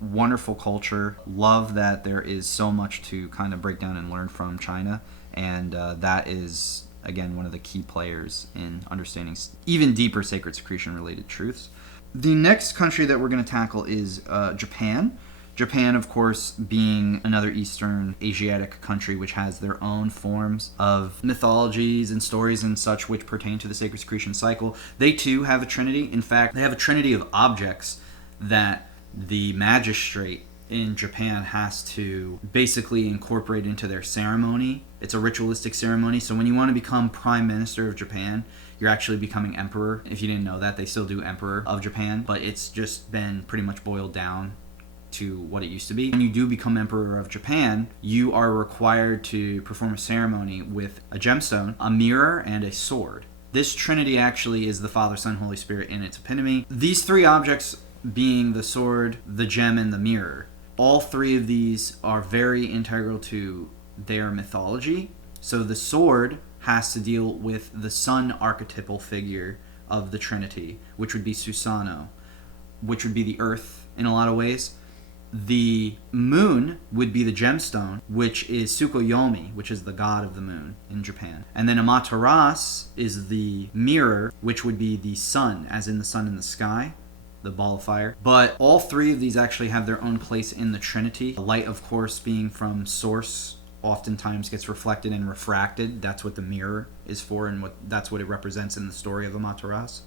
wonderful culture. Love that there is so much to kind of break down and learn from China, and that is, again, one of the key players in understanding even deeper sacred secretion related truths. The next country that we're going to tackle is Japan. Japan, of course, being another Eastern Asiatic country which has their own forms of mythologies and stories and such which pertain to the sacred secretion cycle. They too have a trinity. In fact, they have a trinity of objects that the magistrate in Japan has to basically incorporate into their ceremony. It's a ritualistic ceremony. So when you want to become prime minister of Japan, you're actually becoming emperor. If you didn't know that, they still do emperor of Japan, but it's just been pretty much boiled down to what it used to be. When you do become emperor of Japan, you are required to perform a ceremony with a gemstone, a mirror, and a sword. This trinity actually is the Father, Son, Holy Spirit in its epitome. These three objects being the sword, the gem, and the mirror. All three of these are very integral to their mythology. So the sword has to deal with the sun archetypal figure of the Trinity, which would be Susanoo, which would be the earth in a lot of ways. The moon would be the gemstone, which is Tsukuyomi, which is the god of the moon in Japan. And then Amaterasu is the mirror, which would be the sun, as in the sun in the sky, the ball of fire. But all three of these actually have their own place in the Trinity. The light, of course, being from source, oftentimes gets reflected and refracted. That's what the mirror is for, and that's what it represents in the story of Amaterasu,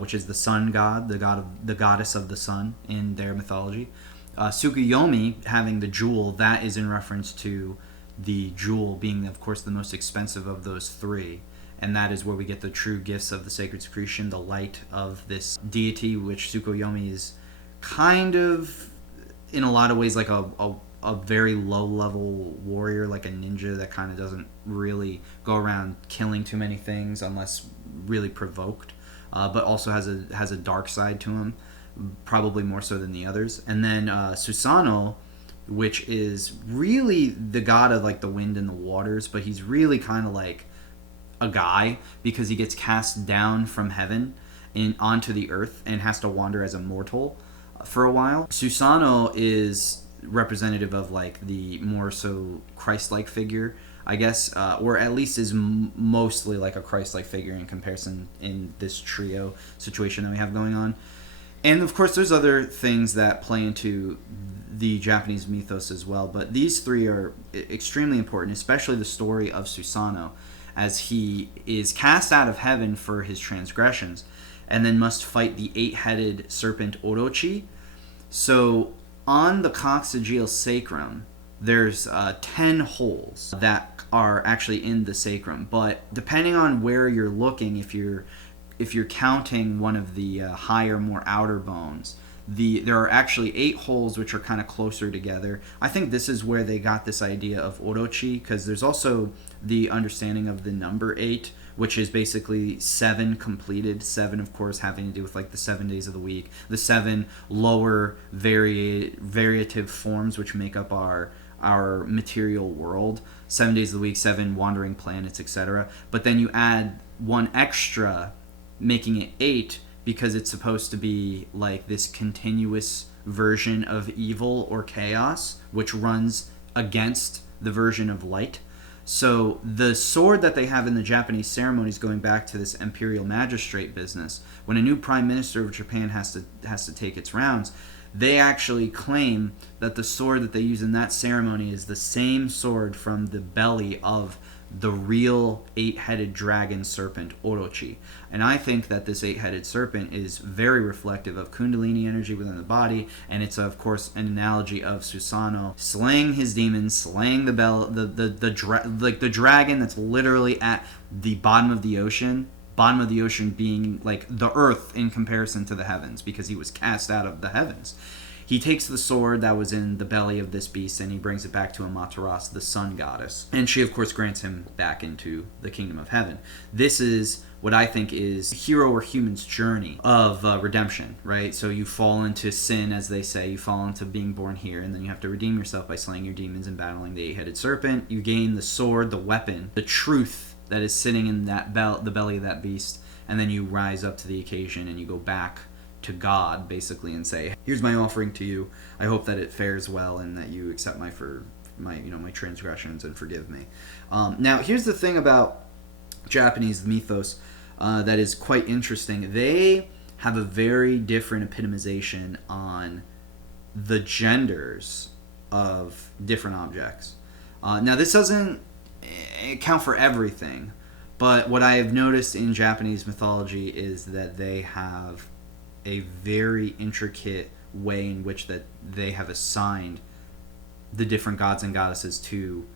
which is the sun god, the goddess of the sun in their mythology. Tsukuyomi, having the jewel, that is in reference to the jewel being, of course, the most expensive of those three. And that is where we get the true gifts of the sacred secretion, the light of this deity, which Tsukuyomi is kind of, in a lot of ways, like a very low-level warrior, like a ninja that kind of doesn't really go around killing too many things unless really provoked, but also has a dark side to him, probably more so than the others. And then Susanoo, which is really the god of like the wind and the waters, but he's really kind of like a guy because he gets cast down from heaven onto the earth and has to wander as a mortal for a while. Susanoo is representative of like the more so Christ-like figure, I guess, or at least is mostly like a Christ-like figure in comparison in this trio situation that we have going on. And of course, there's other things that play into the Japanese mythos as well, but these three are extremely important, especially the story of Susanoo, as he is cast out of heaven for his transgressions, and then must fight the 8-headed serpent Orochi. So on the coccygeal sacrum, there's 10 holes that are actually in the sacrum, but depending on where you're looking, if you're counting one of the higher, more outer bones, there are actually 8 holes which are kind of closer together. I think this is where they got this idea of Orochi, because there's also the understanding of the number 8, which is basically 7 completed. 7, of course, having to do with like the 7 days of the week, the 7 lower variative forms which make up our material world. 7 days of the week, 7 wandering planets, etc. But then you add 1 extra, making it 8, because it's supposed to be like this continuous version of evil or chaos, which runs against the version of light. So the sword that they have in the Japanese ceremonies, going back to this imperial magistrate business, when a new prime minister of Japan has to take its rounds, they actually claim that the sword that they use in that ceremony is the same sword from the belly of the real 8-headed dragon serpent Orochi. And I think that this 8-headed serpent is very reflective of Kundalini energy within the body, and it's of course an analogy of Susanoo slaying his demons, slaying the dragon that's literally at the bottom of the ocean being like the earth in comparison to the heavens, because he was cast out of the heavens. he takes the sword that was in the belly of this beast and he brings it back to Amaterasu, the sun goddess. And she, of course, grants him back into the kingdom of heaven. This is what I think is hero or human's journey of redemption, right? So you fall into sin, as they say. You fall into being born here, and then you have to redeem yourself by slaying your demons and battling the eight-headed serpent. You gain the sword, the weapon, the truth that is sitting in that the belly of that beast, and then you rise up to the occasion and you go back to God, basically, and say, here's my offering to you. I hope that it fares well and that you accept my transgressions and forgive me. Now, here's the thing about Japanese mythos that is quite interesting. They have a very different epitomization on the genders of different objects. Now, this doesn't account for everything, but what I have noticed in Japanese mythology is that they have a very intricate way in which that they have assigned the different gods and goddesses to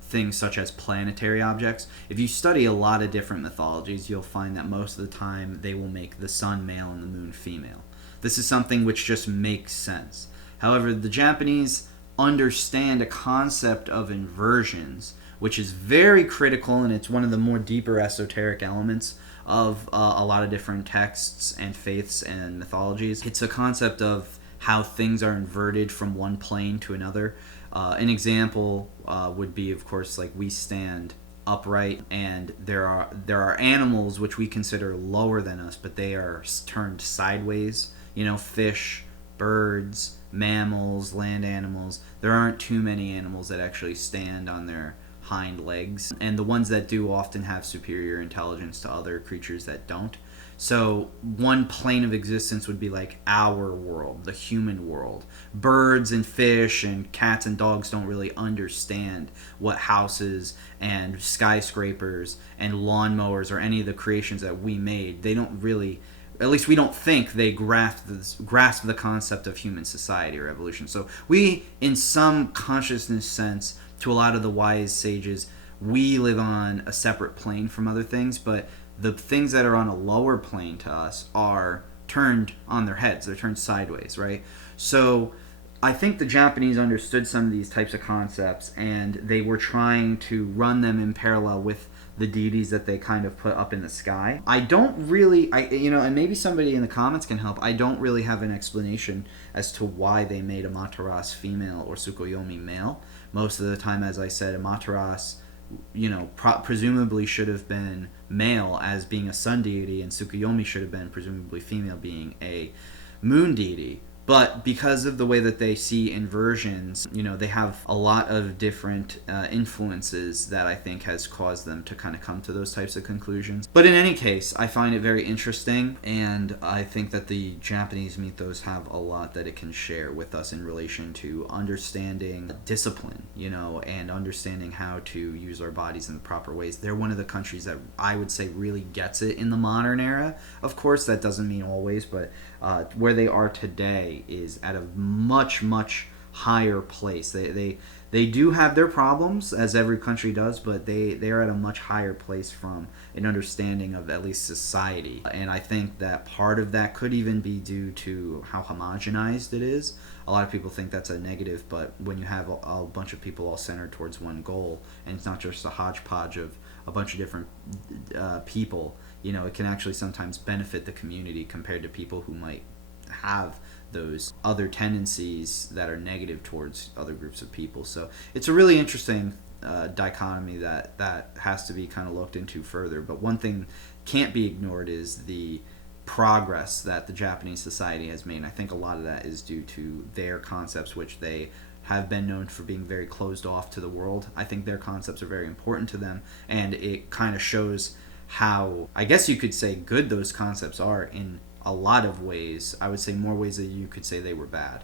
things such as planetary objects. If you study a lot of different mythologies, you'll find that most of the time they will make the sun male and the moon female. This is something which just makes sense. However, the Japanese understand a concept of inversions, which is very critical, and it's one of the more deeper esoteric elements of a lot of different texts and faiths and mythologies. It's a concept of how things are inverted from one plane to another. An example would be, of course, like we stand upright, and there are animals which we consider lower than us, but they are turned sideways. You know, fish, birds, mammals, land animals. There aren't too many animals that actually stand on their hind legs, and the ones that do often have superior intelligence to other creatures that don't. So one plane of existence would be like our world, the human world. Birds and fish and cats and dogs don't really understand what houses and skyscrapers and lawnmowers or any of the creations that we made. They don't really, at least we don't think they grasp the concept of human society or evolution. So we, in some consciousness sense, to a lot of the wise sages, we live on a separate plane from other things, but the things that are on a lower plane to us are turned on their heads. They're turned sideways, right? So I think the Japanese understood some of these types of concepts, and they were trying to run them in parallel with the deities that they kind of put up in the sky. I don't really, and maybe somebody in the comments can help. I don't really have an explanation as to why they made Amaterasu female or Tsukuyomi male. Most of the time, as I said, Amaterasu, presumably should have been male as being a sun deity, and Tsukuyomi should have been presumably female being a moon deity. But because of the way that they see inversions, they have a lot of different influences that I think has caused them to kind of come to those types of conclusions. But in any case, I find it very interesting, and I think that the Japanese mythos have a lot that it can share with us in relation to understanding discipline, and understanding how to use our bodies in the proper ways. They're one of the countries that I would say really gets it in the modern era. Of course, that doesn't mean always, but where they are today is at a much, much higher place. They do have their problems, as every country does, but they are at a much higher place from an understanding of at least society. And I think that part of that could even be due to how homogenized it is. A lot of people think that's a negative, but when you have a bunch of people all centered towards one goal, and it's not just a hodgepodge of a bunch of different people, it can actually sometimes benefit the community compared to people who might have those other tendencies that are negative towards other groups of people. So it's a really interesting dichotomy that has to be kind of looked into further. But one thing can't be ignored is the progress that the Japanese society has made. And I think a lot of that is due to their concepts, which they have been known for being very closed off to the world. I think their concepts are very important to them, and it kind of shows how, I guess you could say, good those concepts are in a lot of ways. I would say more ways that you could say they were bad.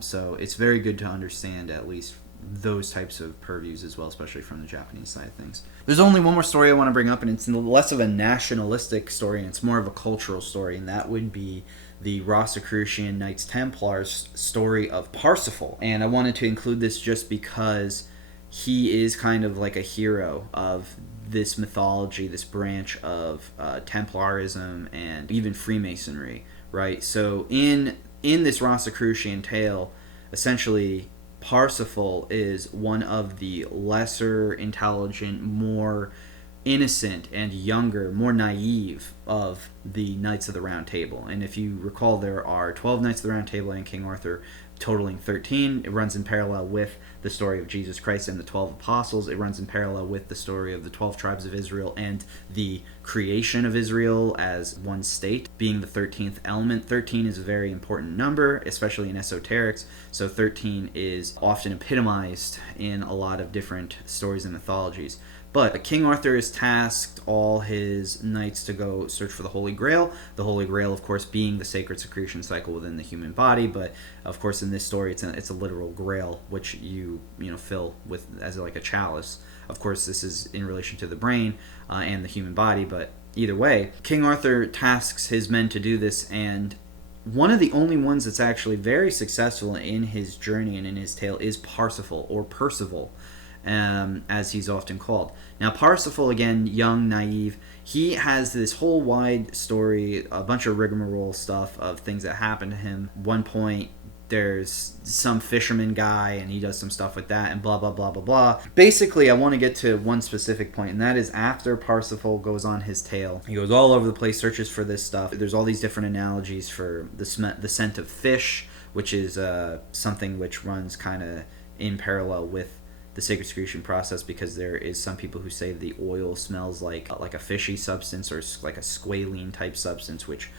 So it's very good to understand at least those types of purviews as well, especially from the Japanese side of things. There's only one more story I want to bring up, and it's less of a nationalistic story, and it's more of a cultural story, and that would be the Rosicrucian Knights Templars story of Parsifal. And I wanted to include this just because he is kind of like a hero of this mythology, this branch of Templarism and even Freemasonry, right? So in in this Rosicrucian tale, essentially Parsifal is one of the lesser intelligent, more innocent and younger, more naive of the Knights of the Round Table. And if you recall, there are 12 Knights of the Round Table and King Arthur, totaling 13. It runs in parallel with the story of Jesus Christ and the 12 apostles. It runs in parallel with the story of the 12 tribes of Israel and the creation of Israel as one state, being the 13th element. 13 is a very important number, especially in esoterics. So 13 is often epitomized in a lot of different stories and mythologies. But King Arthur is tasked all his knights to go search for the Holy Grail. The Holy Grail, of course, being the sacred secretion cycle within the human body. But of course, in this story, it's a literal grail which you fill with as like a chalice. Of course, this is in relation to the brain and the human body. But either way, King Arthur tasks his men to do this, and one of the only ones that's actually very successful in his journey and in his tale is Parsifal, or Percival, as he's often called. Now, Parsifal, again, young, naive, he has this whole wide story, a bunch of rigmarole stuff of things that happen to him. One point, there's some fisherman guy, and he does some stuff with that, and blah, blah, blah, blah, blah. Basically, I want to get to one specific point, and that is after Parsifal goes on his tale. He goes all over the place, searches for this stuff. There's all these different analogies for the scent of fish, which is something which runs kind of in parallel with the sacred secretion process, because there is some people who say the oil smells like a fishy substance, or like a squalene type substance, which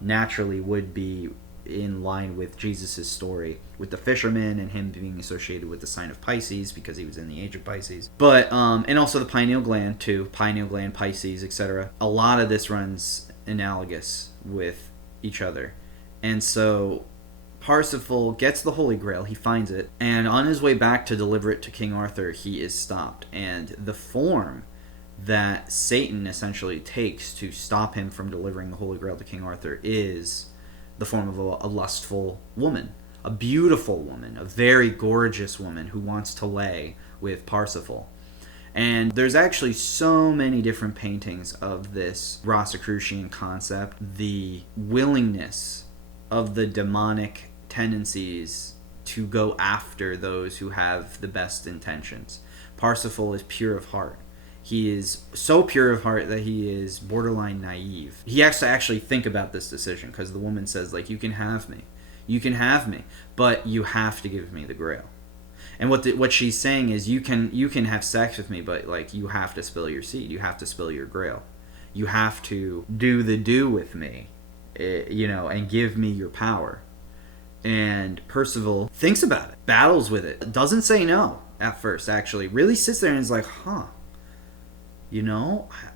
naturally would be in line with Jesus' story with the fisherman and him being associated with the sign of Pisces because he was in the age of Pisces. But and also the pineal gland too, pineal gland, Pisces, etc. A lot of this runs analogous with each other. And so Parsifal gets the Holy Grail, he finds it, and on his way back to deliver it to King Arthur, he is stopped. And the form that Satan essentially takes to stop him from delivering the Holy Grail to King Arthur is the form of a lustful woman, a beautiful woman, a very gorgeous woman who wants to lay with Parsifal. And there's actually so many different paintings of this Rosicrucian concept, the willingness of the demonic tendencies to go after those who have the best intentions. Parsifal is pure of heart. He is so pure of heart that he is borderline naive. He has to actually think about this decision, because the woman says, like, you can have me, but you have to give me the Grail. And what she's saying is, you can have sex with me, but like, you have to spill your seed, you have to spill your Grail, you have to do with me, and give me your power. And Percival thinks about it, battles with it, doesn't say no at first, actually really sits there and is like,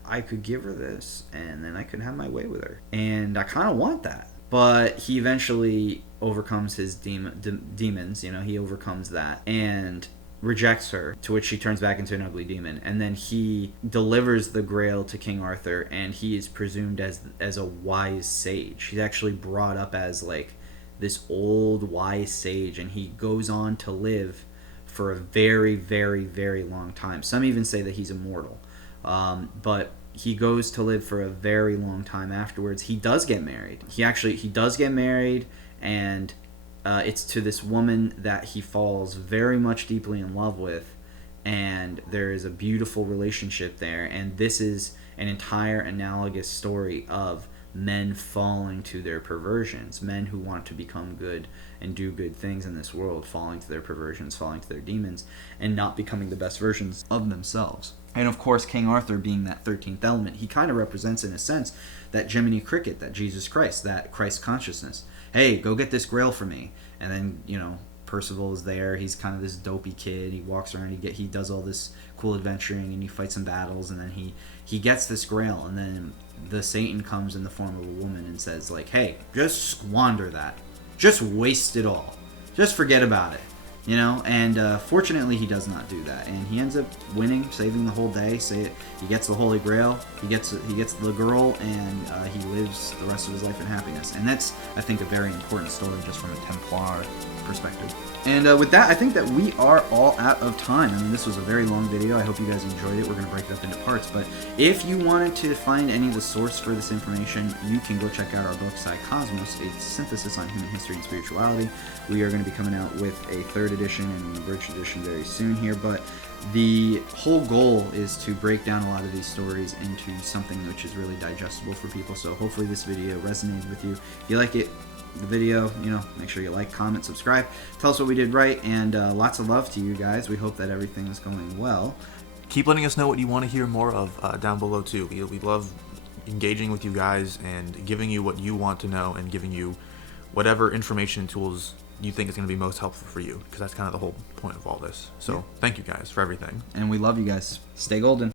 I could give her this, and then I could have my way with her, and I kind of want that. But he eventually overcomes his demons, he overcomes that and rejects her, to which she turns back into an ugly demon. And then he delivers the Grail to King Arthur, and he is presumed as a wise sage. He's actually brought up as like this old wise sage, and he goes on to live for a very, very, very long time. Some even say that he's immortal. But he goes to live for a very long time afterwards. He does get married. He does get married, and it's to this woman that he falls very much deeply in love with, and there is a beautiful relationship there. And this is an entire analogous story of men falling to their perversions, men who want to become good and do good things in this world, falling to their perversions, falling to their demons, and not becoming the best versions of themselves. And of course, King Arthur, being that 13th element, he kind of represents, in a sense, that Jiminy Cricket, that Jesus Christ, that Christ consciousness. Hey, go get this Grail for me. And then, Percival is there. He's kind of this dopey kid. He walks around. He does all this cool adventuring, and he fights some battles. And then he gets this Grail. And then the Satan comes in the form of a woman and says, like, hey, just squander that. Just waste it all. Just forget about it. You know, and fortunately he does not do that, and he ends up winning, saving the whole day. He gets the Holy Grail, he gets the girl, and he lives the rest of his life in happiness. And that's, I think, a very important story just from a Templar perspective. And with that, I think that we are all out of time. I mean, this was a very long video. I hope you guys enjoyed it. We're going to break it up into parts. But if you wanted to find any of the source for this information, you can go check out our book, Psycosmos, a synthesis on human history and spirituality. We are going to be coming out with a 3rd edition and an abridged edition very soon here. But the whole goal is to break down a lot of these stories into something which is really digestible for people. So hopefully this video resonated with you. If you like it, the video, make sure you like, comment, subscribe, tell us what we did right, and lots of love to you guys. We hope that everything is going well. Keep letting us know what you want to hear more of down below too. We love engaging with you guys and giving you what you want to know and giving you whatever information and tools you think is going to be most helpful for you, because that's kind of the whole point of all this. So thank you guys for everything. And we love you guys. Stay golden.